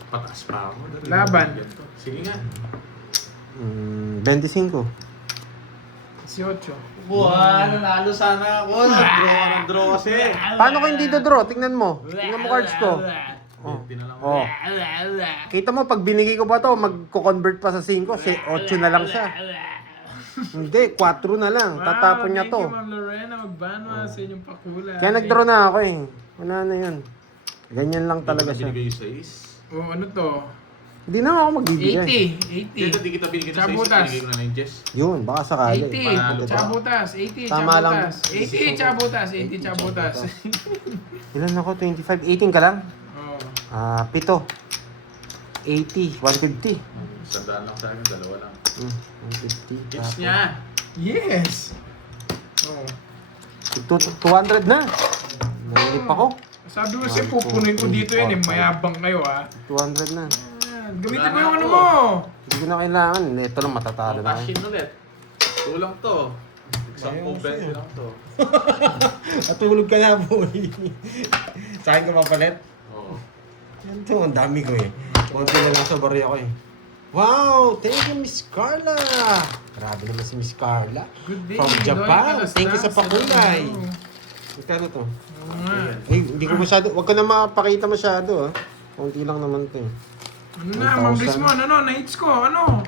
Pataas pa ako. Laban. Sige nga. 25. 18. Buwan, nanalo sana ako. Nag-draw kasi. Paano ko hindi draw? Tingnan mo. Tingnan mo cards ko. Oh. 20 na lang. Oh. Kita mo, pag binigay ko pa to, magko-convert pa sa 5, 8 na lang siya. Hindi, 4 na lang. Tatapon niya to. Thank you, Ma'am Lorena. Magbano sa inyong pakulay. Kaya nag-draw na ako eh. Wala na yun. Ganyan lang talaga siya. Binigay yung sais. Oh, ano to? Hindi na ako magbibigay. 80. Di kita binigay ng sais. Chabutas. Binigay ko na ng Jess. Yun, baka sakali. 80. Chabutas. 80. Tama lang. Chabutas. 80 chabutas. 80 chabutas. Ilan ako? 25? 18 ka lang? Oh. 7. 80. 150. Sandaan lang sa akin, dalawa lang. 150. Hits niya. Yes. Oh. 200 na. Nainip ako. Sabi mo kasi pupunin ko dito yan eh. Mayabang kayo ah. 200 na. Gamitin mo yung ano mo. Hindi ko na kailangan. Ito lang matatalo na. Cash in ulit. Kulang to. 10-20 lang to. Natulog ka na, boy. Sa akin ka mapalit? Oo. Yan to, ang dami ko eh. Konti na lang sa barya ko eh. Wow! Thank you, Miss Carla! Grabe naman si Miss Carla. Good day. From Japan. Lloyd Thank you sa Alastas. pakulay. Ano? Magkano to? Oo nga. Ay, hindi ko masyado, wag ko na mapakita masyado ah. Konti lang naman to eh. Ano na, Ma'am Rismon, ano, na-hits ko, ano?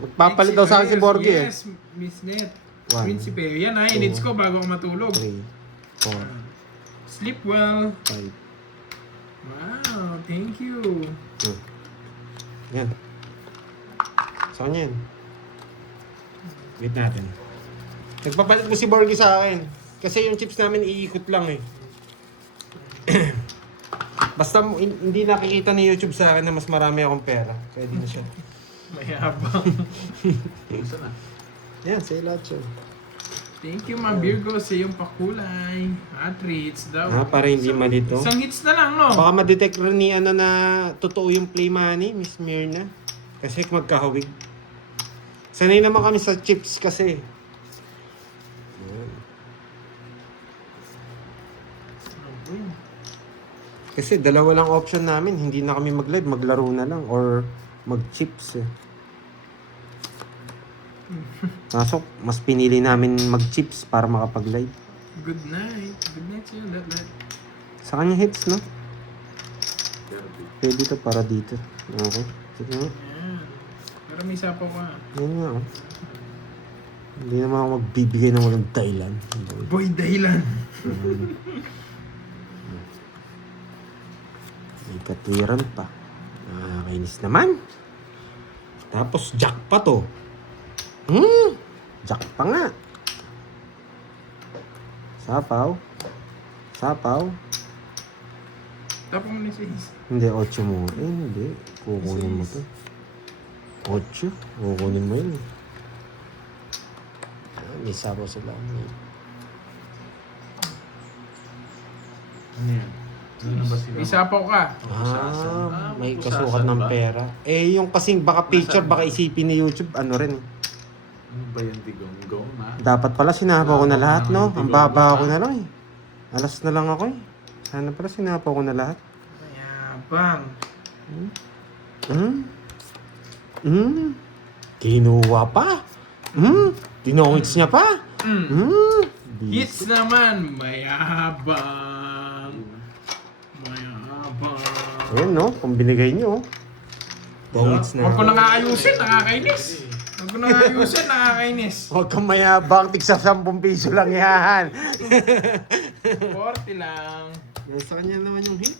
Magpapalit daw sa akin si Borgie eh. Yes, Miss Net. 1, Prinsipe, yan ha, in-hits ko bago ako matulog. 3, 4, Sleep well. 5. Wow, thank you. Yan. Sa kanya yan. Wait natin. Nagpapalit mo si Borgie sa akin. Kasi yung chips namin iikot lang eh. Basta hindi nakikita ni YouTube sa akin na mas marami akong pera. Pwede na siya. Mayabang. Isa na. Yan, sa'yo lahat siya. Thank you, Ma'am Virgo, sa iyong pakulay. Treats daw. Para hindi malito. Isang hits na lang, no? Baka ma-detect rin ni ano na totoo yung play money, Miss Mirna. Kasi magkahawig. Sanay naman kami sa chips kasi. Kasi dalawa lang option namin, hindi na kami mag-live, maglaro na lang or mag-chips eh. Kaso, mas pinili namin mag-chips para makapag-live. Good night. Good night sa'yo, Lat. Sa kanya hits, no? Pwede to para dito. Okay. Sige nga. Yan. Para may sapaw ka. Yan nga, oh. Hindi naman ako magbibigay ng walang dahilan. Boy, dahilan. May katwiran pa. Nakakainis naman. Tapos jack pa to. Jack pa nga. Sapaw. Sapaw. Tapos mo na siya. Hindi, 8 mo. Hindi. Kukunin mo to. 8. Kukunin mo yun. May sapaw sila. Ano yan? Ano ba sila? May sapaw ka. May pusasan kasukat ng ba? pera. Eh, yung kasing baka picture, baka isipin ni YouTube, ano rin. Ano ba yung digong-gong ha? Dapat pala sinapaw ko na lahat, no? Ang baba ko na lang eh. Alas na lang ako eh. Sana pala sinapaw ko na lahat. Mayabang. Kinuha pa. Dinongits niya pa. Hits naman. Mayabang. Mayabang. Ayan, no? Kung binigay niyo, oh. Dongits na. Huwag ko nang aayusin, nakakainis. Huwag ko nang aayusin, nakakainis. Huwag kang mayabang, tigsa 10 piso lang yan. 40 lang. Sa kanya naman yung hit.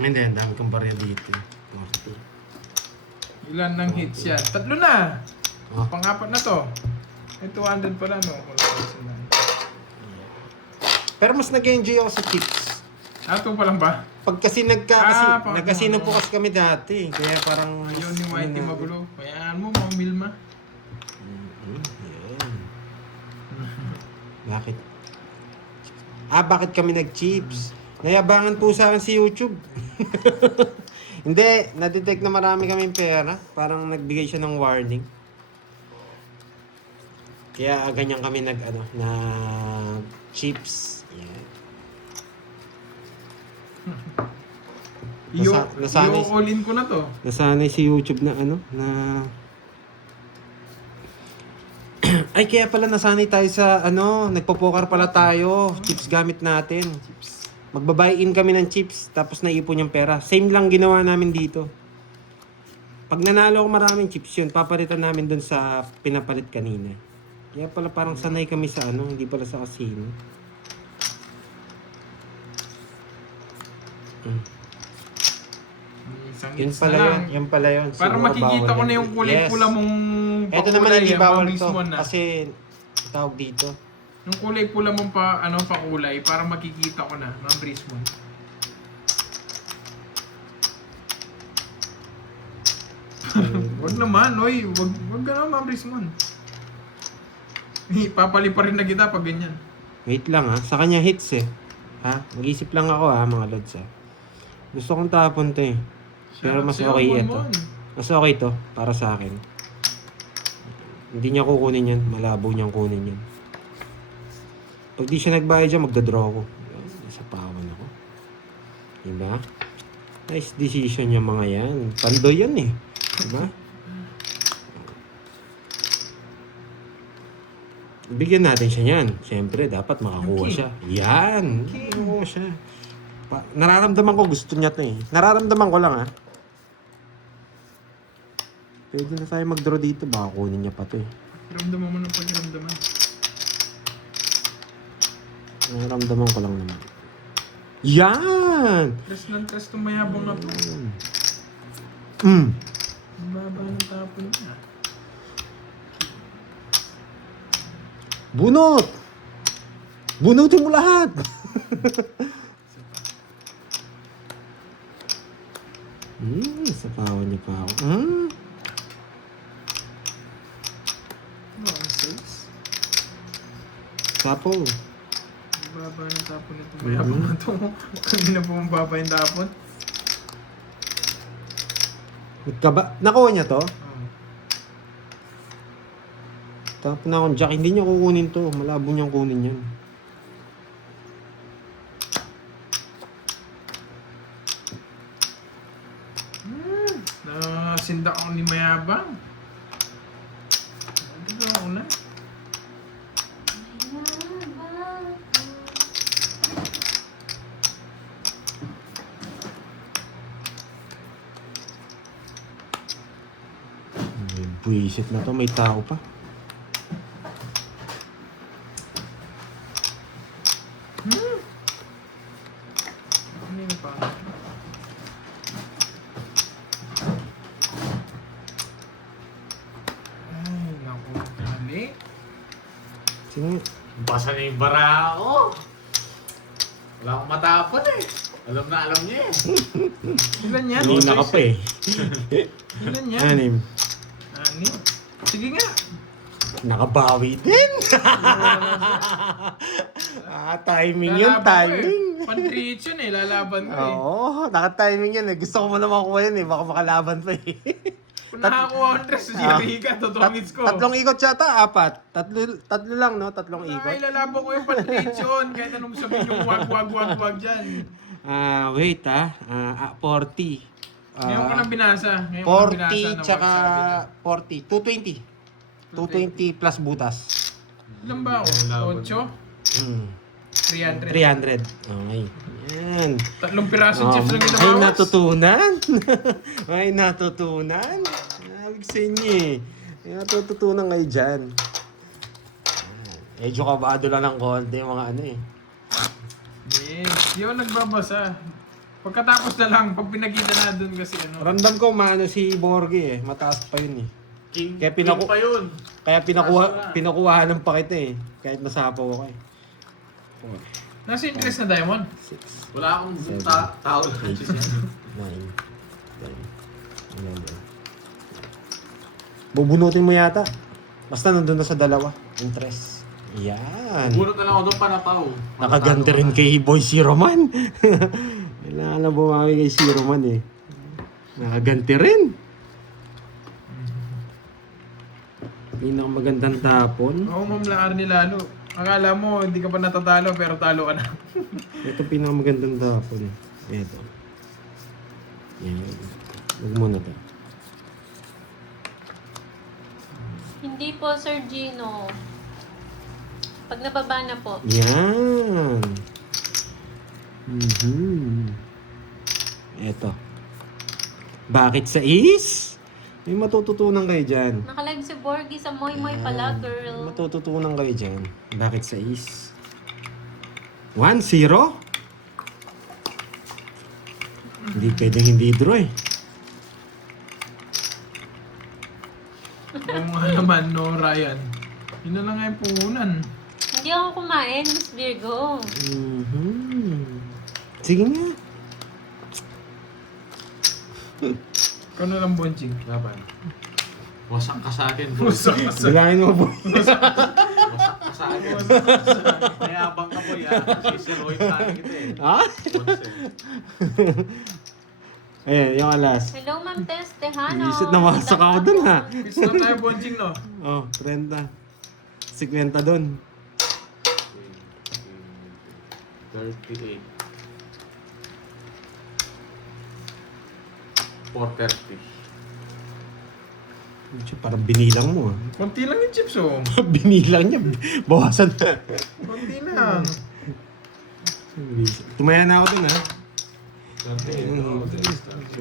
Hindi, ang dami kong barya dito. 40. Ilan ng hits yan? 3 na. Oh. Pang-apat na to. May 200 pala, no? Pero mas nag-enjoy ako sa chips. Ito pa lang ba? Pag kasi nagkasino po kasi kami dati. Kaya parang... Ayaw ni Whitey magulo. Kayaan mo, Ma'am Milma. Yan. Bakit? Bakit kami nag-chips? Nayabangan po sa akin si YouTube. Hindi, na-detect na marami kaming pera. Parang nagbigay siya ng warning. Kaya ganyan kami na chips. Yan. Nasanay- I-all-in ko na to. Nasanay si YouTube na na ay kaya pala nasanay tayo sa nagpo-poker pala tayo. Chips gamit natin. Magbabuy in kami ng chips tapos naipon yung pera. Same lang ginawa namin dito. Pag nanalo ko maraming chips yun, papalitan namin dun sa pinapalit kanina. Kaya pala parang sanay kami sa hindi pala sa casino. Isang Yun hits pala na yun. lang. Yun pala yun. Para Siguro makikita bawal ko na yun. yung kulay Yes. pula mong Ito naman hindi pakulay, bawal mabilis to. mo na. Kasi tawag dito. Yung kulay pula mong pakulay para makikita ko na, Ma'am Rismon. Wag naman, oy. Wag ka na, Ma'am Rismon. Papali pa rin na kita pag ganyan. Wait lang sa kanya hits Ha? Mag-isip lang ako mga lods Gusto kong tapon to Pero mas Shout out okay sa'yo, ito. Mon. Mas okay to para sa akin. Hindi niya kukunin yan. Malabo niyang kunin yan. Pag di siya nagbayad dyan, magdadraw ko. Nasa pawan ako. Diba? Nice decision yung mga yan. Pandoy yan Diba? Bigyan natin siya yan. Siyempre, dapat makakuha Okay. siya. Yan! Makakuha siya. Nararamdaman ko gusto niya to Nararamdaman ko lang Pwede na tayo mag-draw dito. Baka kunin niya pa to Ramdaman mo ng pagramdaman. Nararamdaman ko lang naman. Yan! Tres ng tres itong mayabang na to. Mm. Ang baba ng tapon niya. Bunot! Bunutin mo lahat! Sapawan niya pa ako. Ang six. Sapo. Ang baba ng tapon nito. Mayabang na to. Kanina po ang baba yung tapon. Nakuha niya to? Oh. Tapos na akong jack. Hindi niya kukunin to. Malabo niyang kunin yan. Nasindak ako ni Mayabang. Dito ako na. Buisit na to. May tao pa. Kanina pa. Ay, naku. Dali. Sino? Basa na yung bara ko. Wala akong matapon Alam na alam niya Ilan yan? Kanina ka pa Ilan yan? Anim. Ani? Sige nga. Nakabawi din. Timing yun, timing. Pan-treat yun lalaban ko Oo, naka-timing yun Gusto ko mo naman kuha yun Baka makalaban pa Kung nakakuha ko ng dress sa Jerica, totoong hits ko. Tatlong ikot yata, apat. Tatlo lang, no? Tatlong Ay, ikot. lalaban ko yung pan-treat yun. Kahit anong sabihin yung wag dyan. Wait 40. Ngayon ko lang binasa. Ngayon ko lang binasa 40 na tsaka wag sabi 40. 220. 220 plus butas. Ilan ba ako? 8? Hmm. 300. 300. Okay. Yan. Tatlong pirasong chips lang May ginabawas. natutunan. May natutunan. Sabi sa inyo May natutunan kayo dyan. Medyo kabado lang ng konti yung mga Yes. Yun nagbabasa. Pagkatapos na lang, pag pinakita na dun kasi Random ko maano si Borgie Mataas pa yun King, Kaya king pa yun. Kaya pinakuhanan pa kita Kahit masapaw ako Nasa interest na Diamond? 6, Wala akong tao lang. 9, 10, 11. Bubunutin mo yata. Basta nandun na sa dalawa. Interest. Yan. Bunot na lang ako doon panataw. Nakagante rin kay Boy si Roman. Kailangan na bumawi kay si Roman Nakaganti rin. Pinakamagandang tapon. Oo, Ma'am Arnie lalo. Akala mo, hindi ka pa natatalo, pero talo ka na. Ito pinakamagandang tapon. Ito. Yan. Huwag mo na to. Hindi po, Sir Gino. Pag nababa na po. Yan. Ito. Bakit sa is? May matututunan kayo dyan. Nakalag si Borgie sa Moy Moy pala, girl. Matututunan kayo dyan. Bakit sa is? 1-0? Hindi pwedeng hindi draw eh. Oo nga naman, no, Ryan. Yun na lang nga yung puhunan. Hindi ako kumain, Miss Virgo. Sige nga. Ikaw na lang, Bonching. Laban. Wasak ka sa akin, boy. Puso ka sa... Bilangin mo, boy. Wasak ka sa akin. Mayabang ka, boy. Sisiroin sa akin kita eh. Ha? Ayan, yung alas. Hello, Ma'am Tess Tejano. Isit na masak ako dun ha. Pitch na tayo, Bonching, no? Oh, 30. 50 dun. 38. 430. Parang binilang mo ah. Konti lang yung chips, oh. Binilang niya. Bawasan na. Konti lang. Tumaya na ako dun ha.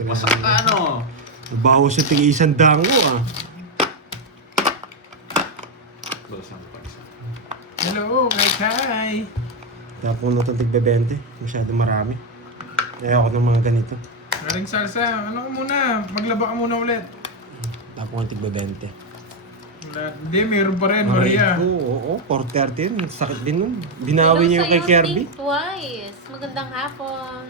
Wasak ka, ano? Bawas yung tingin isang dango ah. Balasang pa isa. Hello, Kai. Tapos na itong tigbe-20. Masyado marami. Ayoko ng mga ganito. Maring salsa, ano ka muna? Maglaba ka muna ulit. Tapos ng tigbe-20. Wala. Hindi, meron pa rin, Maria. Oo, 430 yun. Sakit din nun. Binawi niya yung kay Kirby. Think twice. Magandang hapon.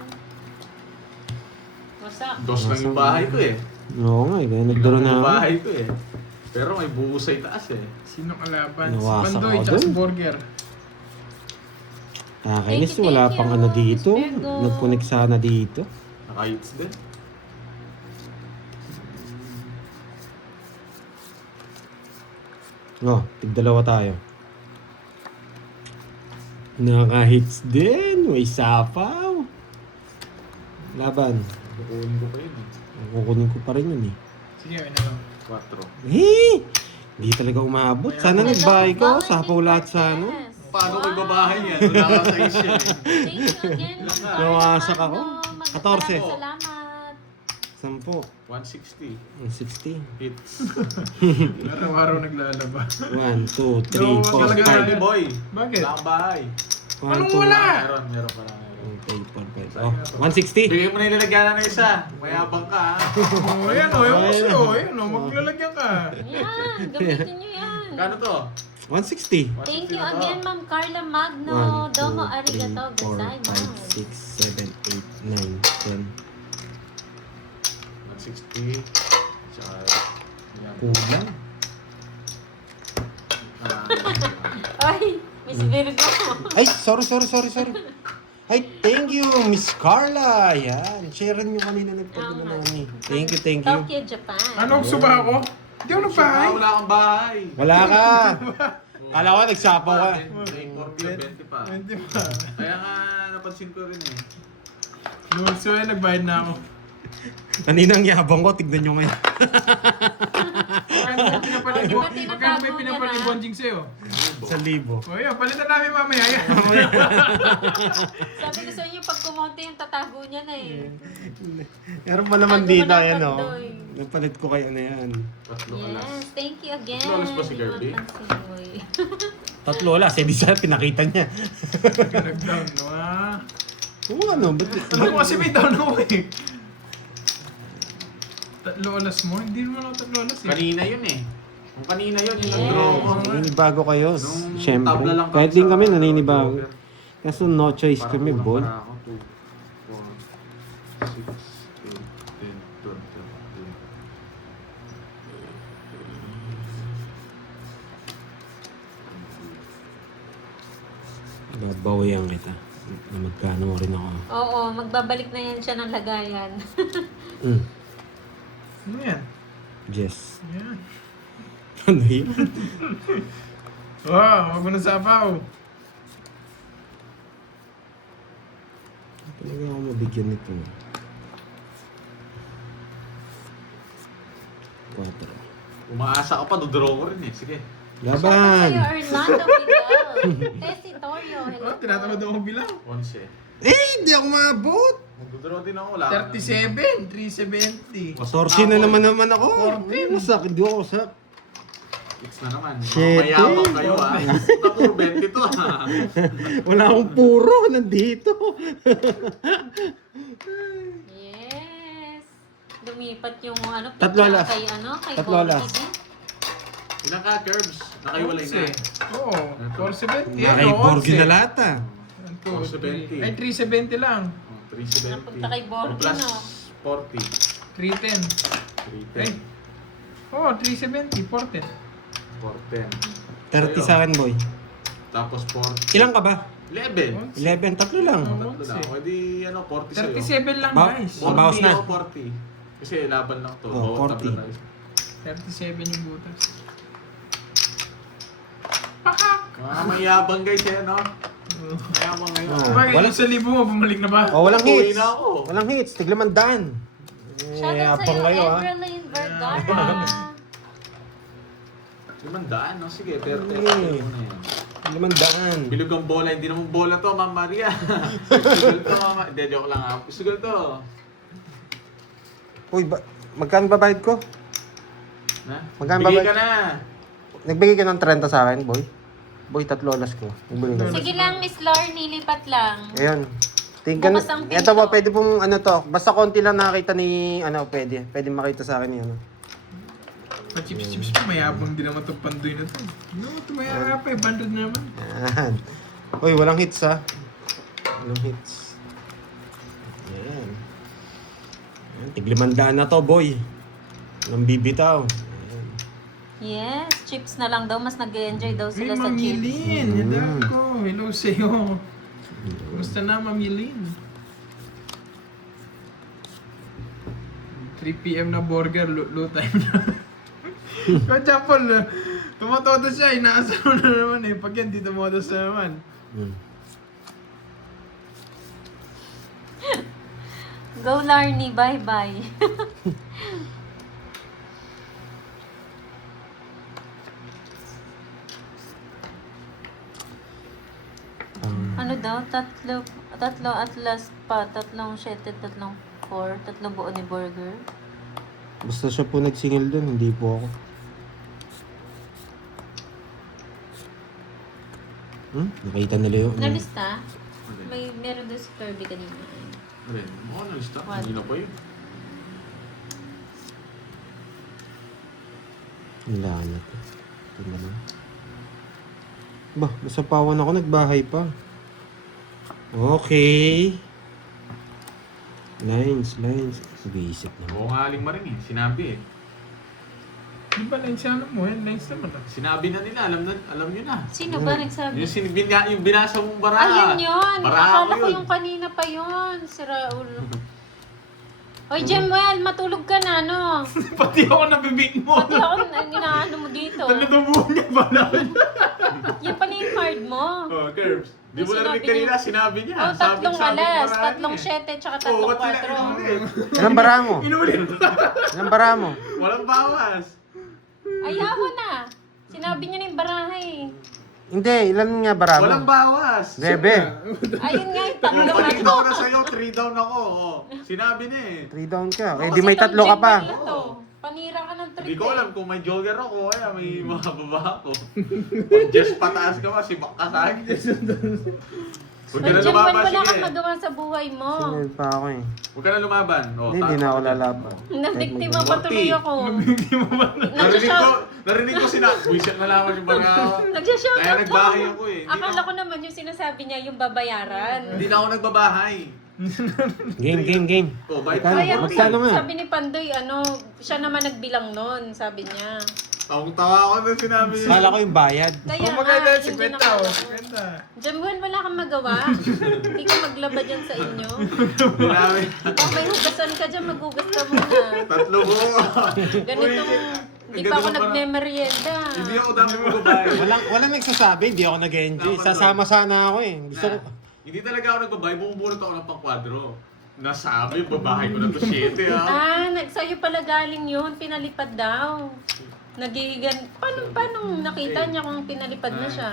Wasak. Dos lang yung bahay ko eh. Oo nga, kaya nagduro Yung na ako. bahay ko eh. Pero may buhusay taas eh. Sino kalaban? Si Nawasak Pandoy, ako tsaka dun. si Burger. Nakakainis, Thank you, wala thank pang you, ano dito. Miss Virgo. Nag-connect sana dito. Nakahits din. Oh, tig-dalawa tayo. Nakaka-hits din. May sapaw. Laban. Kukunin ko pa yun eh. Kukunin ko pa rin yun eh. Sige, ano lang. 4. Hindi talaga umabot. Sana nagbahay ko. Sapaw lahat sana. Paano ko ibabahay yan? Wala ka sa isya eh. Thank you again. Nawasak ako. 14. Salamat. 10. 160. 60. Hits. Araw-araw naglalaba. 1, 2, 3, No, 4, talaga 5. Kirby boy. Bakit? Wala kang bahay. 1, Anong 2, wala? Meron pa lang. Meron. 3, 4, 5. Oh, 160. Bigay mo na yung lalagyanan ng isa. Mayabang ka ha. Oh, yan o, yung uso. Ayan o, maglalagyan ka. Yan, gamitin nyo yan. Kano to? 160. Thank you again, Ma'am Carla 1, Magno. 2, Domo 3, arigato 4, gozaimasu. 5, 6, 7, 8, 9, 10. 160. Tsaka... Yan. Kulang. Ay, Miss Virgo. Ay, sorry. Ay, thank you, Miss Carla. Yan. Share nyo kanina nagpagano namin. Thank you. Tokyo, Japan. Ano, suba ako? Hindi ako nagbahay. Wala kang bahay. Wala ka. Kala ko nagsapaw ka. May 40 20 pa. Hindi pa. Kaya nga napansin ko rin eh. Lulso eh, nagbayad na ako. Kaninang yabang ko, tignan nyo ngayon. Magkano may pinapalit ni Bonjing sa'yo? 1,000. O yun, palitan namin mamaya yan. Sabi ko sa inyo, pag kumonti yung tatago niya na eh. Meron pa naman Tago mo dito, ng ayan o. pandoy. Napalit ko kayo na yan. Tatlo alas. Yes, thank you again. Flawless ba si Kirby? Tatlo alas, eh di sana pinakita niya. Nag-down, no ah. Oo, ano, ba't? Alam mo kasi may down ako eh. Tatlo alas mo? Hindi naman ako tatlo alas eh. Kanina yun eh. Kung kanina yun, yung Yes. nag-draw ko. Naninibago kayo, Nung syempre. tabla lang Kahit din sa kami naninibago. poker. Kaso no choice Parang kami, kulang boy. para ako. 2, 4, 6, 8, 10, 12, 13. Babawian kita. Na magkano rin ako. Oo, magbabalik na yan siya ng lagayan. Ano yan? Jess. Yan. Ano yun? Wow, wag mo na sabaw. Talaga ako mabigyan nito. 4. Umaasa ka pa, dodraw ko rin eh. Sige. Shoutout Laban! sa'yo, Orlando Vidal. Tessie Torio, hello Oh, tinatamad ako bilang. 11. Hindi ako maabot! Magdodraw din ako. Wala. 37, 370. 14 na naman ako. 14. Masak, hindi ako sak. X na naman. Shit. Mayabang kayo ah. Tapos 20 to ah. Wala akong puro, nandito. Yes. Lumipat yung ano, Tatlo picture alas. kay ano, kay Tatlo Paul alas. TV. Ilang ka, Curbs? Nakaiwalay na. Oo, 470. Nakaiborgi na lahat ah. 470. Ay, 370 lang. Oh, 370. Napunta kay Borgi, Plus no? 40. 310. Ay. 310. Oo, 370, 410. 410. 30 sa akin, boy. Tapos 40. Ilan ka ba? 11. 11, tatlo lang. Tatlo lang. Pwede ano, 40 sa'yo. 37 lang, Ba- guys. Oh, bawas na. Ako 40. Kasi laban lang to. Oh, Bawat 40. tatlo tayo. 37 yung butas. Mayabang guys eh, no? Mayabang ngayon. Oh. Bakit Wala- yung sa libo mo, bumalik na ba? Oh, walang Uwi hits. na ako. Walang hits, tiglamandaan. Shoutout apang sa'yo, kayo ah. Evelyn Vergara. 500, no? Sige, pero Okay. Tiglamandaan. Bilog ang bola, hindi naman bola to, Ma'am Maria. Sugol to, Mama. Hindi, joke lang ha. Sugol to. Uy, magkano babayad ko? Na? Magkano Bigay ba- ka na. Nagbigay ka ng 30 sa akin, boy. Boy, 3 oras ko. Nagbigay ka. Sige lang, Miss Lorne, lipat lang. Ayun. Tingnan. Bukas ang pinto. Ito po, pwede pong ano to. Basta konti lang nakakita ni, ano, pwede. Pwede makita sa akin yun. Pa-chips-chips pa, mayabang din naman itong pandoy na to. No, tumaya pa, 500 na naman. Yan. Uy, walang hits ha. Walang hits. Yan. Yan. Tiglimandaan na to, boy. Walang bibitaw. Yan. Yes, chips na lang daw. Mas nag-enjoy daw Hey, sila sa Ma'am chips. Yelin, yan ko. Hello sa'yo. Kumusta na, Ma'am Yelin? 3 PM na burger, low time na. Kaya Chapol, tumatodo siya, inaasar mo na naman eh. Pag yan, di tumodos na naman. Hmm. Go Larny, bye-bye. Ano daw? Tatlo atlas pa, tatlong 7, tatlong 4, tatlong buo ni burger. Basta siya po nagsingil dun, hindi po ako. Nakita nila yun. Nalista? Meron doon si Kirby kanina. Rin, mo nalista. What? Hindi na pa yun. Wala na to. Ito na lang. Ba, nasapawan ako, nagbahay pa. Okay. Lines. Basic na. Oo nga, Aling Maring eh. Sinabi eh. Di ba lines ano mo? Yan, lines naman. Sinabi na nila, alam nyo na. Sino ba nagsabi? Yung binasa mong bara. Ayun yun! Bara Akala ako ko yun. yung kanina pa yun. Si Raul. Oy, Jemuel, matulog ka na, no? Pati ako nabibig mo. Pati ako, inaano mo dito. Talagang niya pala. Yan pala yung card mo. Oh, Curbs. Di mo Yung narinig sinabi kanina, niya. sinabi niya. Oh, tatlong Sabi- alas, marami tatlong eh. 7, tsaka Oo, tatlong ba't sila 4. inulit? Ilang bara mo? Inulit pa. Ilang bara mo? Walang bawas. Ayaw mo na. Sinabi niya na yung barahay. Hindi, ilan nga bara mo? Walang bawas. Bebe. Ayun nga, yung Oh, tatlo na kanina ko na sa'yo, 3 down ako. Oh, sinabi na eh. 3 down ka. Eh, Kasi di may kang 3 ka pa. Jemuel na to. Panira ka ng 3. Hindi ko alam kung may jogger ako, kaya may mga baba ako. Pag just pataas ka ba, sibak ka sa akin. Huwag ka na Jemuel, lumaban, wala kang sige. magawa sa buhay mo. Sinil pa ako eh. Huwag ka na lumaban. Oh, Hindi na ako lalaban. Nabiktima pa tuloy ako. Hindi mo ba? Narinig ko wisit na lang ako yung baga. Nagsha-shout Kaya out nagbahay ako eh. Hindi Akala ko naman yung sinasabi niya, yung babayaran. Hindi na ako nagbabahay. Game. Oh, bait Magkano? Kaya Magkano nga? sabi ni Pandoy, siya naman nagbilang nun, sabi niya. Tawang tawa ako nung sinabi niya. Kala ko yung bayad. Kaya Kung maganda, hindi 50 na- o. wala. Jamuel, wala kang magawa. Hindi ka maglaba dyan sa inyo. Grabe. Kung may hugasan ka dyan, maghugas ka muna. Tatlo ko. Ganitong, hindi pa ako nagme-merienda. Hindi ako dami magbabayad. Walang nagsasabi, hindi ako nag-enjoy. Sasama sana ako eh. Gusto ko... Hindi talaga ako nagbabayad. Bumubunot ako ng pangkwadro. Nasabi, babahay ko na to 7 ha. Sa'yo pala galing yun. Pinalipad daw. Nagigan. Paano nakita niya kung pinalipad na siya?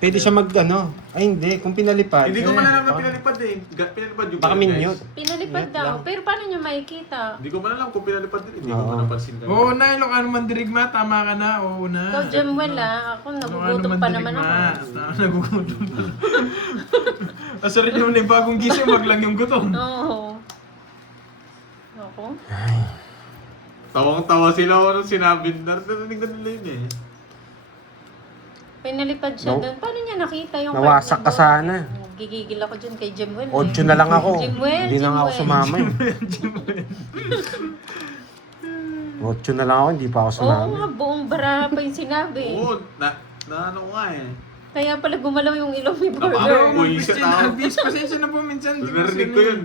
Pwede siya ay hindi, kung pinalipad. Hindi ko malalam na pinalipad eh. Pinalipad yung Baka guys. minute. Pinalipad Minute daw. lang. Pero paano niya makikita? Hindi ko malalam kung pinalipad din. Hindi ko Oo. napansin ka. Oo na, Ilocano Mandirigma, tama ka na. Oo na. Ikaw, Jamuel Ako nagugutom pa naman ako. Nagugutom pa. Asarin mo na yung bagong gising, wag lang yung gutom. Oo. Ako? Tawang-tawa sila ako nung sinabi. Narinig na nila yun eh. Pinalipad siya doon. Paano niya nakita yung Nawasak ka card na sana. doon? Gigigil ako dyan kay Jamuel. 8 na lang ako. Jamuel, Hindi na nga ako Jamuel. sumama eh. 8 na lang ako, hindi pa ako Oo sumama. nga, buong bara pa yung sinabi. Oo, na ano ko nga eh. Kaya pala gumalaw yung ilong ni Tama. Burger. Uy, isa tao. Albis, pasensya na po minsan. di ko Narinig sino ko yun.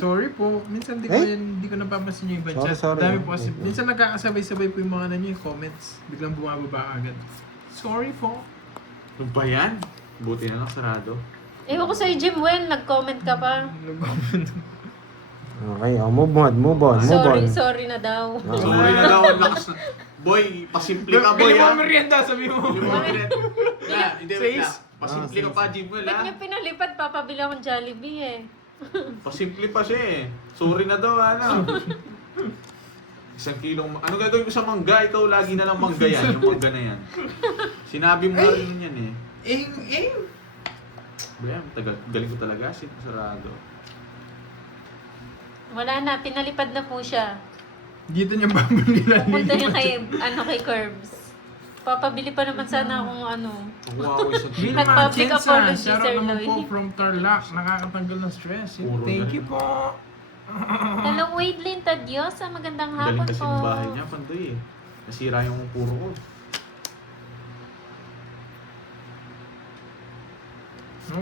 Sorry po. Minsan hindi ko napapansin yung ibang chat. Sorry. Dami po kasi. Minsan nagkakasabay-sabay po yung mga yung comments. Biglang bumababa agad. Sorry po. Ano ba yan? Buti na lang sarado. Ewan ko sa'yo, Jamuel, nag-comment ka pa. Nag-comment. Okay, move on. Sorry na daw. Sorry na daw, ang lakas na. Boy, pasimple ka boy Bili mo ha. ang merienda, sabi mo. Hindi mo ulit. Hindi wait Says? na. Pasimple ka pa, Jimwell Ba't ha. niya pinalipad? Papabili akong Jollibee eh. Pasimple pa siya eh. Sorry na daw, ano. 1 kilong... Ano gagawin ko sa mangga? Ikaw lagi na lang mangga yan, yung mangga na yan. Sinabi mo rin yan eh. Bayan, galing ko talaga. Sarado. Wala na, pinalipad na po siya. Dito niya babili lang. Pupunta niya kay Curbs. Papabili pa naman sana akong Nakuha ko 1 kilo. Nag-public apology, Sir Shoutout naman Loy. po from Tarlac. Nakakatanggal ng stress. Puro Thank na. you po. Hello, Wadelin Tadiosa. Magandang hapon Galing kasi po. yung bahay niya, pandoy eh. Nasira yung puro ko.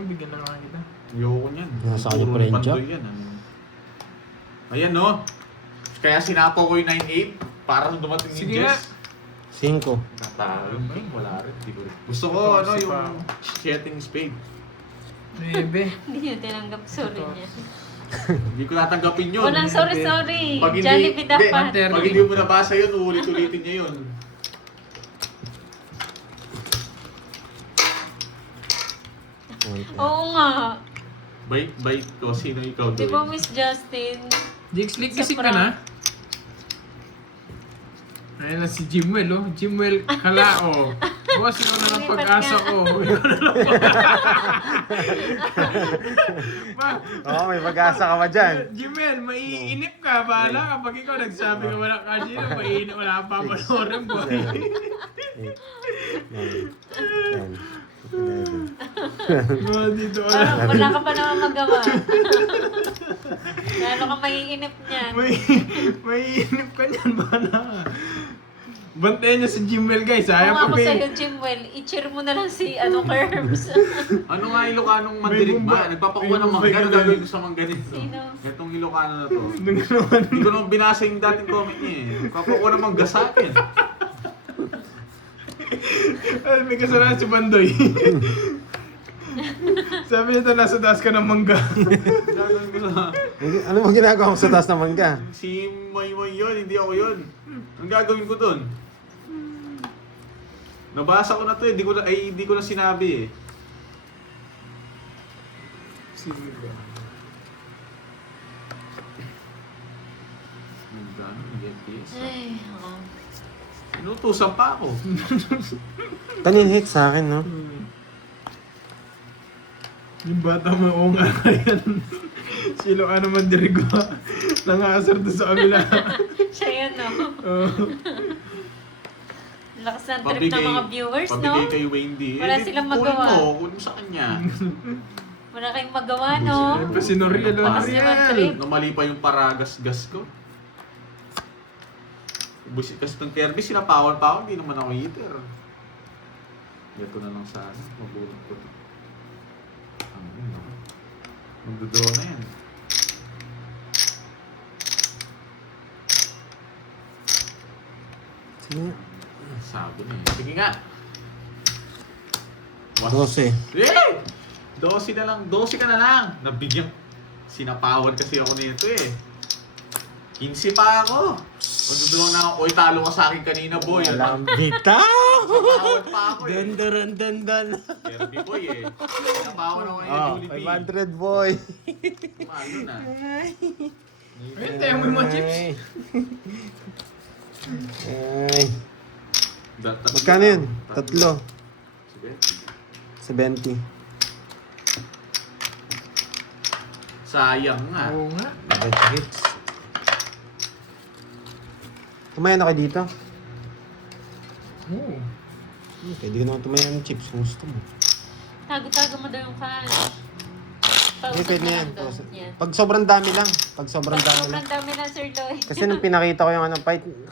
Bigyan na lang kita. Ayoko niyan. Nasa Puro kanya pa rin ni Pandoy job. yan. Ayan no. Kaya sinapo ko yung 9-8 para dumating yung Sige nga. Jess. 5. Tatawin ba? Wala rin. Di ko rin. Gusto ko ano Kasi pa yung setting spade. Bebe. Hindi niya tinanggap. Sorry niya. Hindi ko natanggapin yun. Walang sorry. Pag hindi, Jollibee dapat. hindi, pag hindi mo nabasa yun, uulit-ulitin niya yun. Oo nga. Bait ko. Sino ikaw Di doon? ba, Miss Justin? Jix, Sa gising ka prank. na? Ayan na si Jimwell, oh. Jimwell Kalao. Boss, ikaw na lang Lumipat pag-asa ka. ko. Ikaw na lang Oo, may pag-asa ka pa dyan. Jimwell, maiinip ka. Bahala ka. Pag ikaw nagsabi ka wala ka sino, maiinip. Wala ka papanorin, boy. 10. Mga dito, wala. Wala ka pa naman magawa. Lalo ka maiinip niyan. Maiinip ka niyan. Bahala ka. Bantayan niya si Jimwell, guys. Kung Ayaw ako pa sa'yo, Jimwell, i-cheer mo na lang si Curbs. Ano nga Ilocanong mandirigma? Nagpapakuha ng mangga. Ano gagawin ko sa mangga nito? Sino? Itong Ilocano na to. Nung naman. Hindi ko naman binasa yung dating comment niya eh. Nagpapakuha ng mangga sa akin. Ay, may kasalanan si Bandoy. Sabi nito, nasa taas ka ng mangga. Gagawin ko sa... Ano mo ginagawa mo sa taas ng mangga? Si Moy yun, hindi ako yun. Ang gagawin ko dun? Nabasa ko na to eh. Hindi ko na sinabi eh. Sige ba? Magkano? Ay, oo. Inutusan pa ako. Tanin hit sa akin, no? Yung bata mo, oo nga yan. Si Ilocano Mandirigma. Nangasar doon sa kabila. Siya yun, no? Oh. Lakas ng trip ng mga viewers, no? Pabigay kay Wendy. Wala silang magawa. Kunin mo sa kanya. Wala kayong magawa, no? Siyempre si Noriel. Lakas naman Noriel. trip. Namali pa yung paragas-gas ko. Kasi itong Kirby, sinapawan pa ako, hindi naman ako eater. Gato na lang sa ano, mabulot ko to. Ano yun, no? Magdodraw na yan. Sige. Sabi na eh. Sige nga! 12. Eh! 12 na lang, 12 ka na lang! Nabigyan. Sinapawan kasi ako nito eh. 15 pa ako! Magdodraw na ako. Oy, talo ka sa akin kanina, boy. Alam bitaw! Sinapawan pa ako eh. Dandan. Kirby boy eh. Sinapawan ako ngayon, Oh, Julie B. 500 boy. Malo na. Ay, tayo mo yung mga chips. Ay. Magkano yun? Tatlo. Sige. 70. Sayang nga. Oo nga. Red hits. Tumayan ako dito. Oo. Pwede ka naman tumayan ng chips kung gusto mo. Tago-tago mo daw yung cash. Hindi, Pausap pwede mo na yan. lang doon. Yan. Pag sobrang dami lang. Pag sobrang Pag dami lang. sobrang dami na, Sir Loy. Kasi nung pinakita ko yung ano,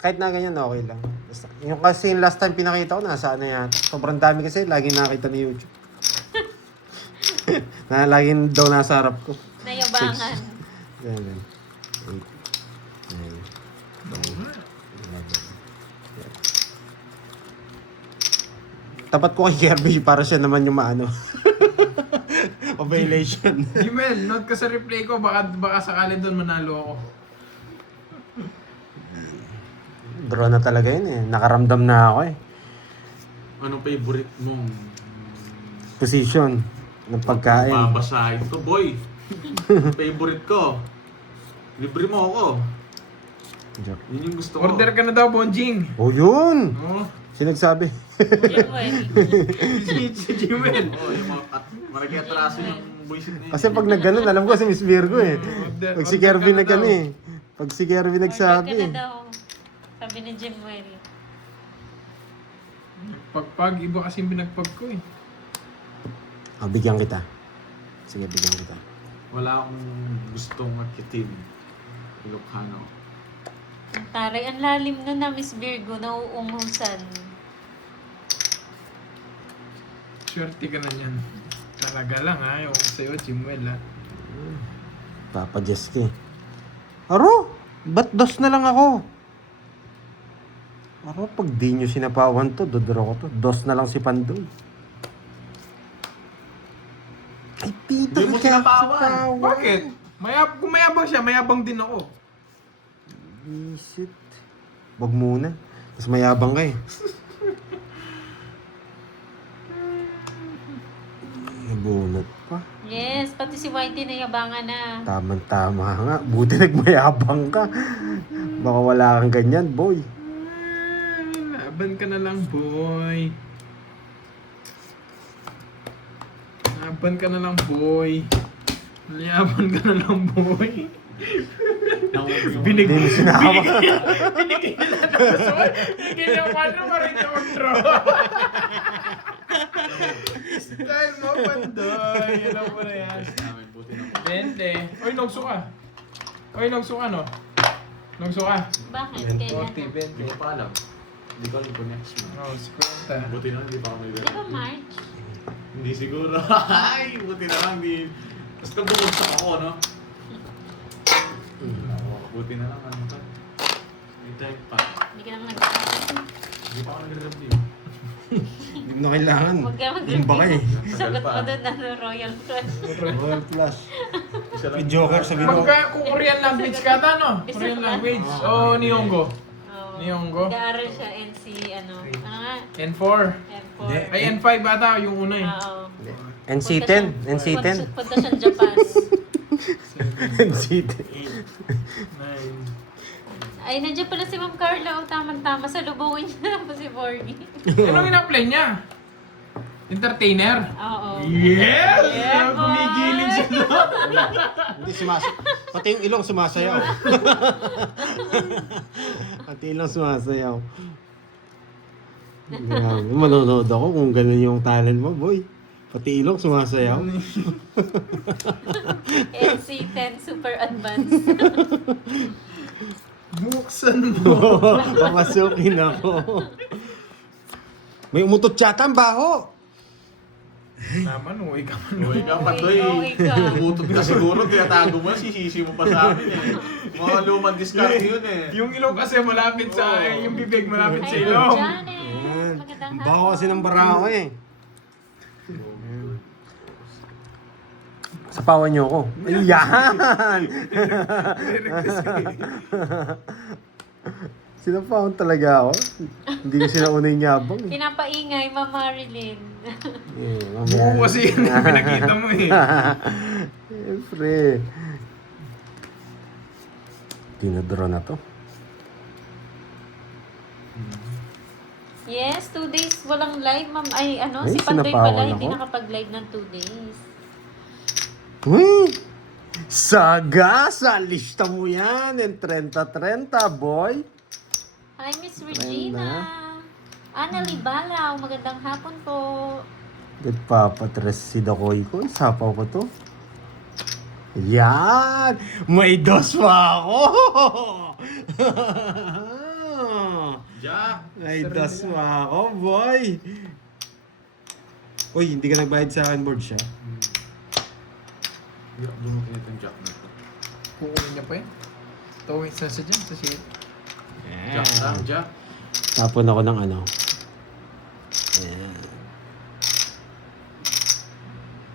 kahit na ganyan, okay lang. Basta, yung kasi yung last time pinakita ko, nasa ano yan. Sobrang dami kasi, lagi nakita ni YouTube. Na laging daw nasa harap ko. Nayabangan. 7, 8, 9, 10, 11. Tapat ko kay Kirby para siya naman yung maano. O violation. Jimel, note ka sa replay ko. Baka sakali doon manalo ako. Draw na talaga yun eh. Nakaramdam na ako eh. Anong favorite mong Position ng pagkain. babasahin to, boy? Favorite ko. Libre mo ako. Joke. Yun yung gusto ko. Order ka na daw, Bonjing. Oh, yun! Oo. Sinagsabi. January. Si Jimel. Oo, yung mga marami atraso yung buisit na yun. Kasi pag nagganon, alam ko si Miss Virgo eh. Order- Pag si order Kirby ka na nagano daw. eh. Pag si Kirby Order nagsabi ka na eh. daw. Sabi ni January. Pagpag, iba kasi pinagpag ko eh. Oh, bigyan kita. Sige, bigyan kita. Wala akong gustong makitin. Ilocano. Ang taray, ang lalim nun na Miss Virgo, nauungusan. Swerte ka na yan. Talaga lang ha, yung sa'yo, Jimel ha. Papa Jeske. Aro! Ba't dos na lang ako? Aro, pag di nyo sinapawan to, dodoro ko to. Dos na lang si Pandoy. Ay, pito Di mo ka sinapawan. Bakit? Kung mayabang siya, mayabang din ako. Visit. Wag muna. Mas mayabang ka eh. Nabunot pa. Yes, pati si Whitey nayabangan na. Tama nga. Buti nagmayabang ka. Baka wala kang ganyan, boy. Laban ka na lang, boy. Laban ka na lang, boy. Laban ka na lang, boy. Hindi mo sinama. Binigay nila na gusto ko. Binigay niya paano pa rin sa control. Style mo, Pandoy. Alam mo na yan. Namin, buti na mo. 20. Oy, nagso ka. Oy, nagso ka, no? Nagso ka. Bakit? 40, Kailan? 20. Hindi ko pa alam. Hindi ko alam kung next month. Oh, 50. Buti na lang, hindi pa ako may Di ba March? Hindi siguro. Ay, buti na lang, di. Basta bumagsak ako, no? Buti na lang, ano ka? May time pa. Hindi ka naman nag-aaral. Hindi pa ako nag-review. Hindi mo na kailangan. Huwag ka Yung ba kayo? Sagot mo doon ano, Royal Plus. Royal Plus. Isa lang. May Joker sa bino. Kung Korean language ka, ano? Korean language. O, Nihongo. Oh, Nihongo? nag-aaral siya NC, ano nga? N4. N4. Hindi. Ay, N5 ata, yung una eh. Oo. NC10. NC10. Punta siyang Japan. NC10. 9. Ay, nandiyan pala si Ma'am Carla. O, tamang-tama. Salubungin niya na po si Borgie. Anong in-apply niya? Entertainer? Oo. Yes! Yeah, boy! Gumigiling siya doon. Hindi pati yung ilong sumasayaw. Pati ilong sumasayaw. Grabe, manonood ako kung ganun yung talent mo, boy. Pati ilong sumasayaw. NC10 Super Advanced. Buksan mo. Papasukin ako. May umutot yata ang baho. Naman, uwi ka man. Uy ka, Pandoy. Uy ka. Nagutot ka siguro, tinatago mo, sisisi mo pa sa amin eh. Mga lumang discard yun eh. Yung ilong kasi malapit sa, yung bibig malapit sa Hi, ilong. Janet. Ayan. Magandang Ang baho kasi ng barako eh. Sapawan niyo ako. Ayan! Sinapawan talaga ako. Hindi ko sinauna yung yabang eh. Pinapaingay, Ma'am Marilyn. Buo kasi yun, pinakita mo eh. Siyempre. Dinadraw na to. Yes, 2 days walang live, Ma'am. Ay, ano, Ay, si Pandoy sinapawan pala hindi ako. nakapag-live ng 2 days. Uy! Saga! Sa lista mo yan! And 30-30, boy! Hi, Miss Regina. Ana Libalaw, magandang hapon po. Nagpapatres si Dakoy ko. Sapaw ko to. Yan! May dos pa ako! Jack! May dos pa ako, boy! Uy, hindi ka nagbayad sa akin, board siya. Hirap dumating itong Jack na to. Kukunin niya pa yun. Tawin sa dyan, sa shit. Jack lang, Jack. Tapon ako ng ano. Ayan.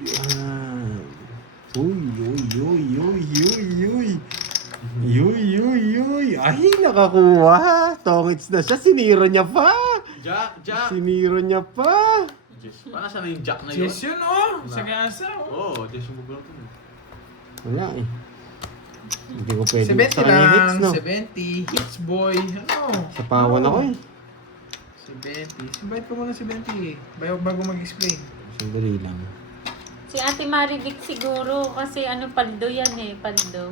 Yan. Uy, uy, uy, uy, uy, uy. Uy, uy, uy. Ay, nakakuha. Tongits na siya. Siniro niya pa. Jack! Jack! Siniro niya pa. Jess, paano sana yung Jack na yun? Yes yun oh, sa gasa oh. Oo, Jess yung bubulong to. Wala eh. Hindi ko pwede 70 sa kanya hits, lang, no? 70, hits boy, ano? Sa pawan ako eh. 70, subayad ko muna 70 bago mag-explain. Sandali lang. Si Ate Marivic siguro kasi ano, paldo yan eh, paldo.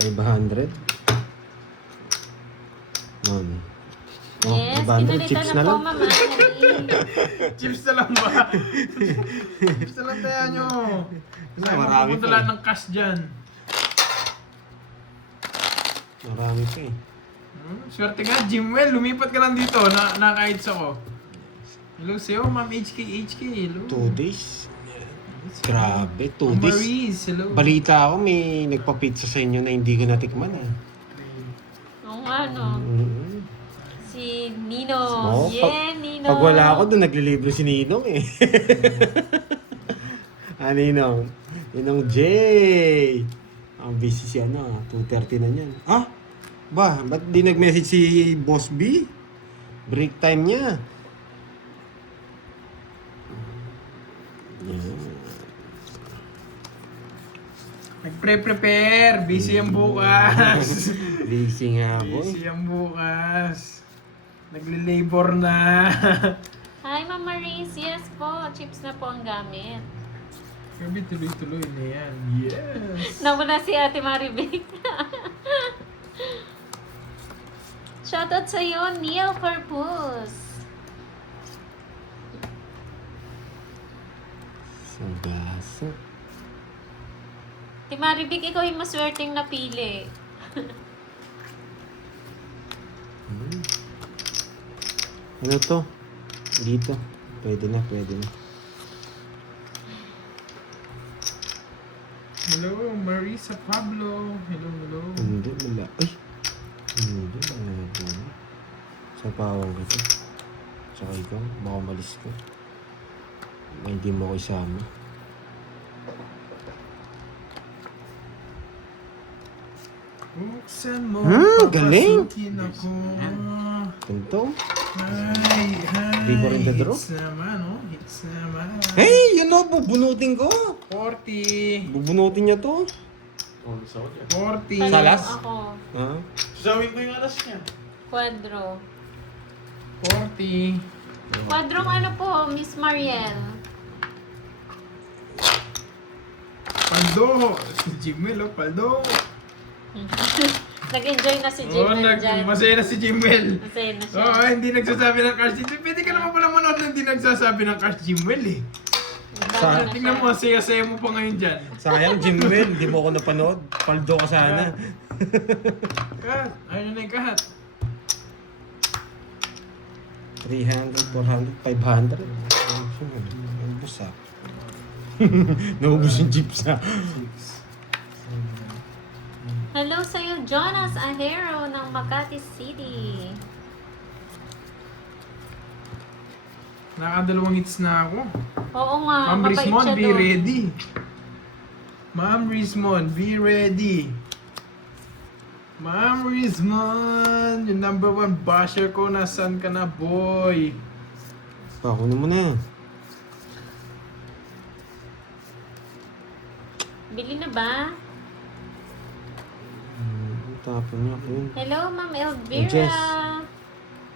500. Nun. Oh, Yes, 500 pinalitan chips na na po, lang. Ma'am Annalyn. Chips na lang ba? Chips na lang kaya nyo. Kasi Marami pupunta pa lahat eh. ng cash dyan. Marami pa eh. Swerte ka, Jimwell, lumipat ka lang dito, nakahits ako. Hello sa'yo, Ma'am HK, hello. 2 days. Grabe, 2 Ma'am days. Maurice, hello. Balita ako may nagpa-pizza sa inyo na hindi ko natikman eh. Oo nga, no. Mm-hmm. Si Nino. Oh, Yeah, Nino. Pag wala ako doon, naglilibre si Ninong eh. Ninong? Ninong J. Ang busy si ano, 2:30 na niyan. Ah? Ba't di nag-message si Boss B? Break time niya. Yeah. Nagpre-prepare, busy ang bukas. Busy nga boy. Busy ang bukas. Nagle-labor na. Hi, Ma'am Maurice. Yes po, chips na po ang gamit. Grabe, tuloy-tuloy na yan. Yes. Nawala si Ate Marivic. Shoutout sa'yo, Neil Purpose. Sagasa. Ate Marivic, ikaw yung maswerteng napili. Ano to? Dito. Pwede na, pwede na. Hello, Marisa Pablo. Hello. Hindi, wala. Ay! Hindi, wala. Sa pawang kita. Tsaka ikaw, baka malis ka. Hindi mo ako isama. Buksan mo, galing. papasukin ako. Ganito. Hi. Di ko rin na-draw. Hits naman, oh. Hits naman. Hey! Yun o, bubunutin ko! 40. Bubunutin niya to. Oh, sa ako dyan. 40. Tanong Salas? ako. Ha? Susawin ko yung alas niya. Quadro. 40. Quadrong ano po, Miss Mariel? Paldo. Si Jimwell, oh. Paldo. Nag-enjoy na si Oh, Jimwell dyan. masaya na si Jimwell. Masaya na siya. Oo, hindi nagsasabi ng Cars Jimwell. Pwede ka naman pala manood na hindi nagsasabi ng Cars Jimwell eh. Nagbago na Tingnan siya. mo, saya-saya mo pa ngayon dyan. Sayang, Jimwell. Di mo ako napanood. Paldo ka sana. Kat, ayun na yung kahat. 300, 400, 500. Naubos ah. Naubos yung chips ah. Hello sa'yo, Jonas Ahero ng Makati City. Nakadalawang hits na ako. Oo nga, Ma'am mabait Rismon, siya be doon. ready. Ma'am Rismon, be ready. Ma'am Rismon, yung number 1 basher ko, nasan ka na, boy? Kunin mo na. Bili na ba? Tapon niya ko yun. Hello, Ma'am Jess. Elvira.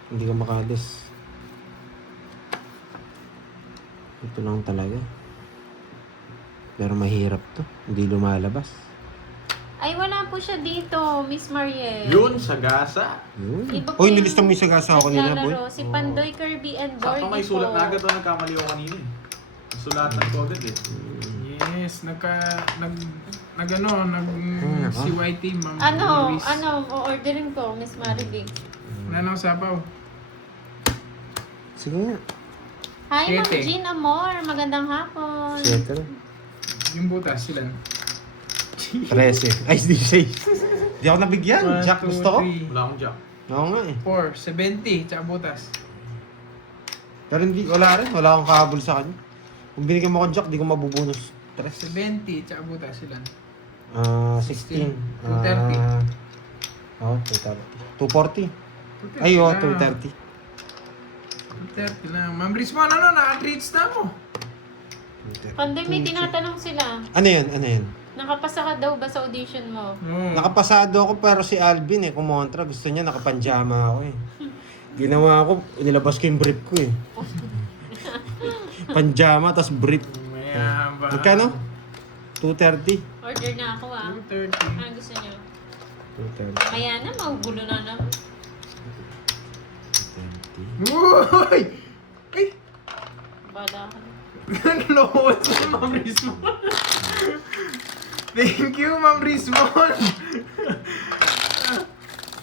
Hindi ka makalis. Ito lang talaga. Pero mahirap to. Hindi lumalabas. Ay, wala po siya dito, Miss Mariel. Yun, sagasa. Yun. Iba po Uy, yung nilista mo yung sagasa ako nila, boy. naglalaro. Si Pandoy, Kirby, and Gordy Sakto may po. sulat na agad o nagkamali ako kanina eh. Sulatan ko agad eh. Yes, nag si YT, Ma'am Ano, Luis. o-orderin ko, Miss Maribig. Wala na ako sapaw. Sige nga. Hi, Ma'am Siyete. Jean Amor. Magandang hapon. Settle. Yung butas, sila. 13. Ay, di 6. Di ako nabigyan. Jack, gusto ko. Wala akong jack. Oo nga eh. 4, 70, tsaka butas. Pero hindi, wala rin. Wala akong kahabol sa kanya. Kung binigyan mo ako Jack, di ko mabubunus. 70, tsaka butas sila. 16. 230. Oo, 230. 240. Ay, oo, 230. 230 na. Ma'am Rismon, naka-treats na ako. Pandoy, may tinatanong sila. Ano yan? Ano yan? Nakapasa ka daw ba sa audition mo? Nakapasado ako pero si Alvin kumontra. Gusto niya nakapanjama ako eh. Ginawa ko, nilabas ko yung brief ko eh. Panjama, tas brief. Mayabang. Magkano? 230. Order na ako 230. Ano gusto niyo? 230. Kaya na, magugulo na naman. 230. Uy! Ay! Bala ka. Nag-load si Ma'am Rismon. Thank you, Ma'am Rismon.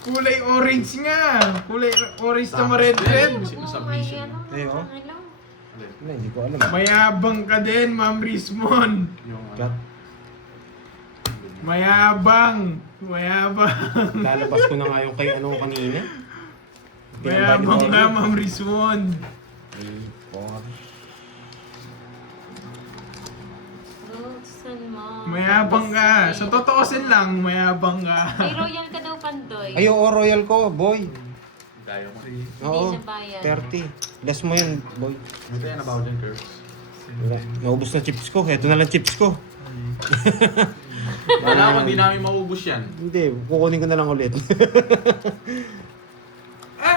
Kulay orange nga. Kulay orange na red-red. Submission. Eh, oh. Hello. Wala, hindi ko alam. Mayabang ka din, Ma'am Rismon. Yung Cut. Mayabang. Mayabang. Lalabas ko na nga yung kay ano kanina. Mayabang ka, Ma'am Rismon. 3, 4. Buksan mo. Mayabang ka. Sa totoosin lang, mayabang ka. May royal ka daw, Pandoy. Ay, oo, royal ko, boy. Dayo mo. Oo, Hindi na bayad. 30. Less mo yun, boy. Ito yan about dyan, Curves. Wala. Naubos na chips ko. Ito na lang chips ko. Wala ko, hindi namin maubos yan. Hindi, kukunin ko na lang ulit.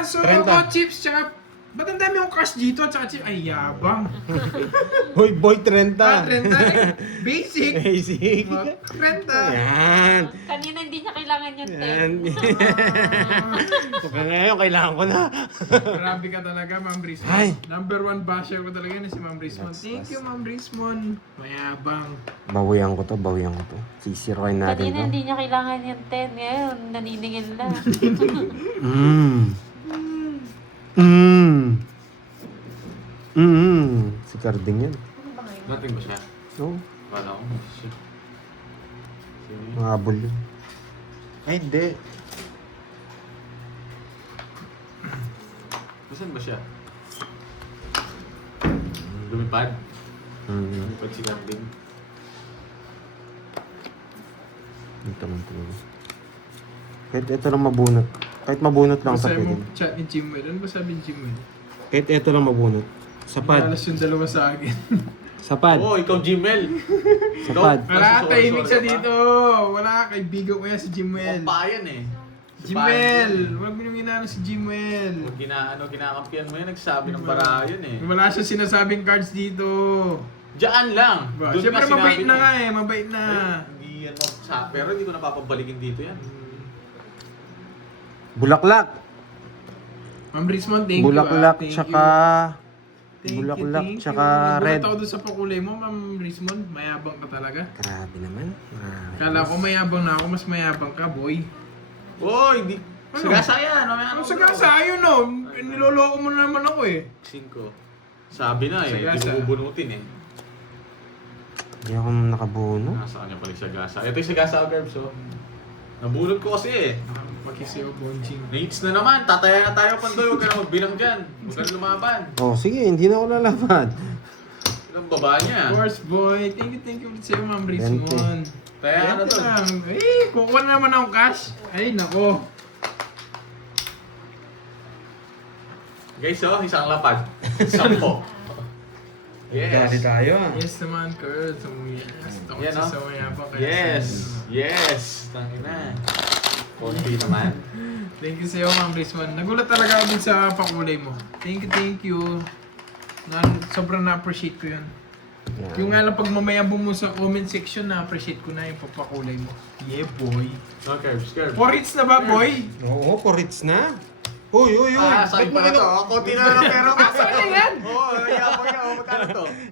So 30. ako chips, tsaka... Ba't ang dami yung cash dito at saka chips? Ay, yabang. Hoy, boy, 30. 30. Basic. Basic. 30. Yan. Kanina hindi niya kailangan yung 10. Yan. Kaya ngayon, kailangan ko na. Grabe ka talaga, Ma'am Rismon. Ay. Number 1 basher ko talaga yun si Ma'am Rismon. Thank you, Ma'am Rismon. Mayabang. Bawian ko to. Sisiroin natin Kanina to. hindi niya kailangan yung 10. Ngayon, naniningil na. Si Carding yan. Ano ba ngayon? Dating ba siya? No, Wala ko. Shit. Sige. mahabol yun. Ay, hindi. Saan ba siya? Lumipad? Lumipad si Ganding. Ito lang talaga. Kahit ito lang mabunot. Kahit mabunot lang sa Sabi mo, pwede. chat ni Jimwell. Ano ba sabi ni Jimwell? Kahit ito lang mabunot. Sapad. Inalas yung dalawa sa akin. Sapad. Oo, ikaw Jimel. Sapad. Wala, Sorry, tahimik siya sorry, dito. Wala, kaibigan ko yan si Jimwell. Payan eh. Jimwell! Huwag mo nung inaano si Jimwell. Kinakampiyan mo yan, nagsabi ng barayan eh. Wala siya sinasabing cards dito. Diyan lang. Ba, Doon siyempre nga sinabi mabait na niya. nga eh, mabait na. Hindi yan pero hindi ko napapabalikin dito yan. Bulaklak. Ma'am Rismon, thank you. Bulaklak, Thank tsaka... you. Bulaklak, Thank you. tsaka Nagulat red. ako doon sa pakulay mo, Ma'am Rismon. Mayabang ka talaga. Grabe naman. Kala ko mayabang na ako, mas mayabang ka, boy. Oy, di. Sagasa yan. Mamaya Ano sa gasa? Ayun no. Niloloko mo na naman ako eh. 5. Sabi na eh, Sagasa. hindi ko bubunutin eh. Hindi ako nakabuno. Nasa kanya pala yung sagasa. Ito yung sagasa o Gerbs oh. Nabunot ko kasi eh. Makisiyo, bonjing. Nates na naman, tataya na tayo Pandoy, huwag ka na magbilang dyan. Huwag ka na lumaban. Oh, sige, hindi na ako lalaban. Ilang baba niya. Of course, boy. Thank you ulit sa'yo, Ma'am Rizmon. Taya na to. lang. Eh, kukuha na naman akong cash. Ay, nako. Guys oh, isang lapad. 10. Dali Yes. tayo. Yes naman, Kurt. Yes. Ako Yan, si no? Samaya pa. Yes. Yes. Tangina. Konti naman. Thank you sa'yo, Ma'am Rizmon. Nagulat talaga ako dun sa pakulay mo. Thank you. Sobrang na-appreciate ko yun. Yung nga lang pag mamayabong mo sa comment section, na-appreciate ko na yung papakulay mo. Yeah, boy. No, Gerbs, Gerbs. 4 hits na ba, boy? Oo, porits na. Uy. Ah, sakit pa na to. Konti na lang pero. Asa na yan? Oo, yabang yan. Magkano to?